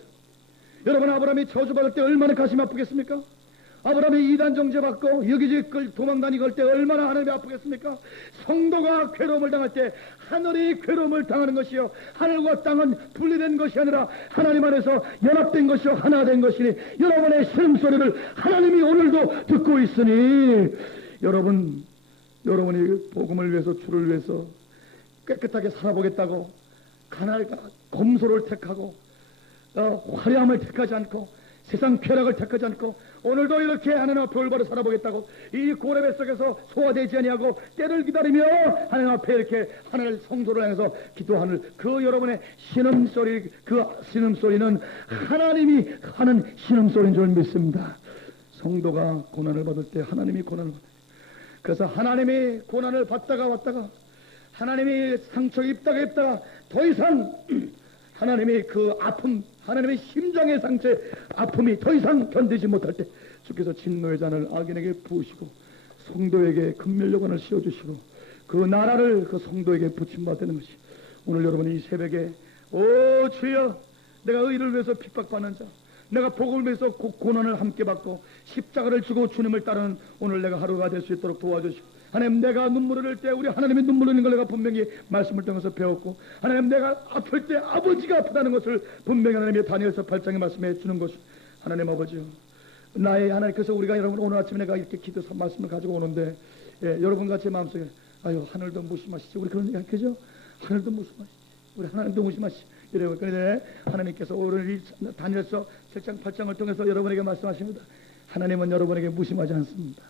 여러분, 아브라함이 저주받을 때 얼마나 가슴이 아프겠습니까? 아브라함이 이단 정죄받고 여기저기 도망다니 걸 때 얼마나 하나님이 아프겠습니까? 성도가 괴로움을 당할 때 하늘이 괴로움을 당하는 것이요, 하늘과 땅은 분리된 것이 아니라 하나님 안에서 연합된 것이요 하나 된 것이니, 여러분의 신음소리를 하나님이 오늘도 듣고 있으니, 여러분이 복음을 위해서, 주를 위해서 깨끗하게 살아보겠다고 가난과 검소를 택하고 화려함을 택하지 않고 세상 쾌락을 택하지 않고 오늘도 이렇게 하나님 앞에 올바로 살아보겠다고 이 고레배 속에서 소화되지 아니하고 때를 기다리며 하나님 앞에 이렇게 하늘 성소를 향해서 기도하는 그 여러분의 신음소리, 그 신음소리는 하나님이 하는 신음소리인 줄 믿습니다. 성도가 고난을 받을 때 하나님이 고난을 받아요. 그래서 하나님이 고난을 받다가 왔다가 하나님이 상처 입다가 더 이상 하나님이 그 아픔, 하나님의 심장의 상처의 아픔이 더 이상 견디지 못할 때 주께서 진노의 잔을 악인에게 부으시고 성도에게 금멸요관을 씌워주시고 그 나라를 그 성도에게 붙임받는 것이, 오늘 여러분이 이 새벽에 오 주여, 내가 의를 위해서 핍박받는 자, 내가 복음을 위해서 고난을 함께 받고 십자가를 지고 주님을 따르는 오늘 내가 하루가 될 수 있도록 도와주시고, 하나님, 내가 눈물을 흘릴 때 우리 하나님이 눈물 흘리는 걸 내가 분명히 말씀을 통해서 배웠고, 하나님, 내가 아플 때 아버지가 아프다는 것을 분명히 하나님의 다니엘서 8장에 말씀해 주는 것이, 하나님 아버지요, 나의 하나님, 그래서 우리가 여러분 오늘 아침에 내가 이렇게 기도 말씀을 가지고 오는데, 여러분과 제 마음속에 아유 하늘도 무심하시지, 우리 그런 얘기 그죠? 하늘도 무심하시지, 우리 하나님도 무심하시지, 그런데 하나님께서 오늘 이 다니엘서 7장 8장을 통해서 여러분에게 말씀하십니다. 하나님은 여러분에게 무심하지 않습니다.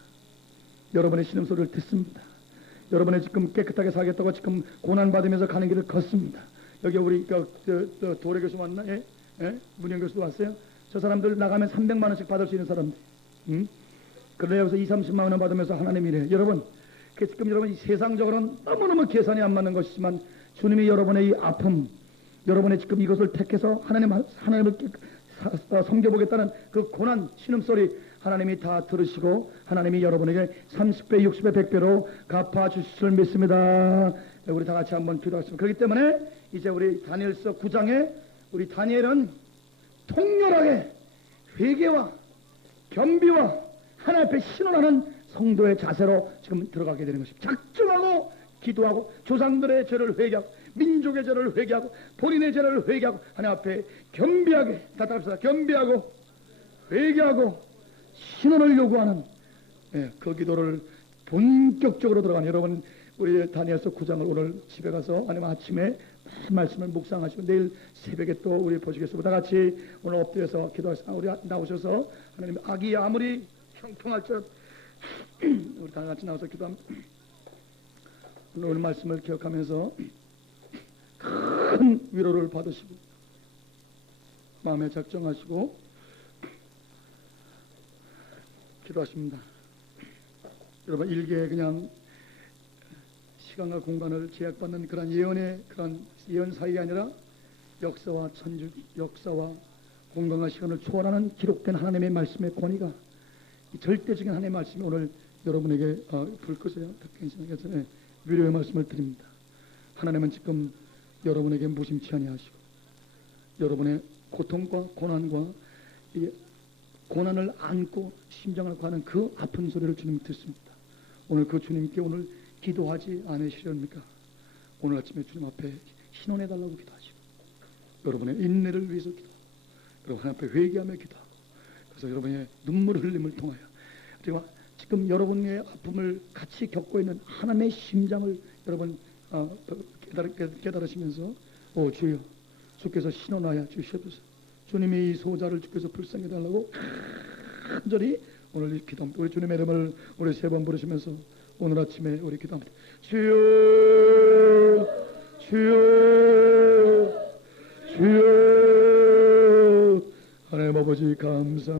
여러분의 신음소리를 듣습니다. 여러분이 지금 깨끗하게 살겠다고 지금 고난받으면서 가는 길을 걷습니다. 여기 우리 도래 교수 왔나? 예? 문영 교수도 왔어요? 저 사람들 나가면 300만 원씩 받을 수 있는 사람들. 그런데 여기서 20-30만 원 받으면서 하나님이래. 여러분, 지금 여러분 세상적으로는 너무너무 계산이 안 맞는 것이지만 주님이 여러분의 이 아픔, 여러분의 지금 이것을 택해서 하나님을 섬겨보겠다는 그 고난 신음소리 하나님이 다 들으시고 하나님이 여러분에게 30배, 60배, 100배로 갚아주실 줄 믿습니다. 우리 다 같이 한번 기도하겠습니다. 그렇기 때문에 이제 우리 다니엘서 9장에 우리 다니엘은 통렬하게 회개와 겸비와 하나님 앞에 신원하는 성도의 자세로 지금 들어가게 되는 것입니다. 작정하고 기도하고 조상들의 죄를 회개하고 민족의 죄를 회개하고 본인의 죄를 회개하고 하나님 앞에 겸비하게 답답합시다. 겸비하고 회개하고 신원을 요구하는 그 기도를 본격적으로 들어가는 여러분 우리 다니엘서 9장을 오늘 집에 가서 아니면 아침에 말씀을 묵상하시고 내일 새벽에 또 우리 보시겠습니다. 다 같이 오늘 엎드려서 기도하시다. 우리 나오셔서 하나님 악이 아무리 형통할지라도 우리 다 같이 나와서 기도합니다. 오늘 말씀을 기억하면서 큰 위로를 받으시고 마음에 작정하시고 기도하십니다. 여러분 일개에 그냥 시간과 공간을 제약받는 그런 예언의 그런 예언 사이가 아니라 역사와 천주기, 역사와 공간과 시간을 초월하는 기록된 하나님의 말씀의 권위가 절대적인 하나님의 말씀이 오늘 여러분에게 불 끄세요. 그래서 위로의 말씀을 드립니다. 하나님은 지금 여러분에게 무심치 아니하시고 여러분의 고통과 고난과 고난을 안고 심장을 구하는 그 아픈 소리를 주님 듣습니다. 오늘 그 주님께 오늘 기도하지 않으시렵니까? 오늘 아침에 주님 앞에 신원해달라고 기도하시고 여러분의 인내를 위해서 기도하고 여러분 하나님 앞에 회개하며 기도하고 그래서 여러분의 눈물 흘림을 통하여 지금 여러분의 아픔을 같이 겪고 있는 하나님의 심장을 여러분 깨달으시면서 주여 주께서 신원하여 주시옵소서. 주님이 이 소자를 주께서 불쌍히 해달라고 간절히 오늘 기도합니다. 우리 주님의 이름을 우리 3번 부르시면서 오늘 아침에 우리 기도합니다. 주여 주여 주여 하나님 아버지 감사합니다.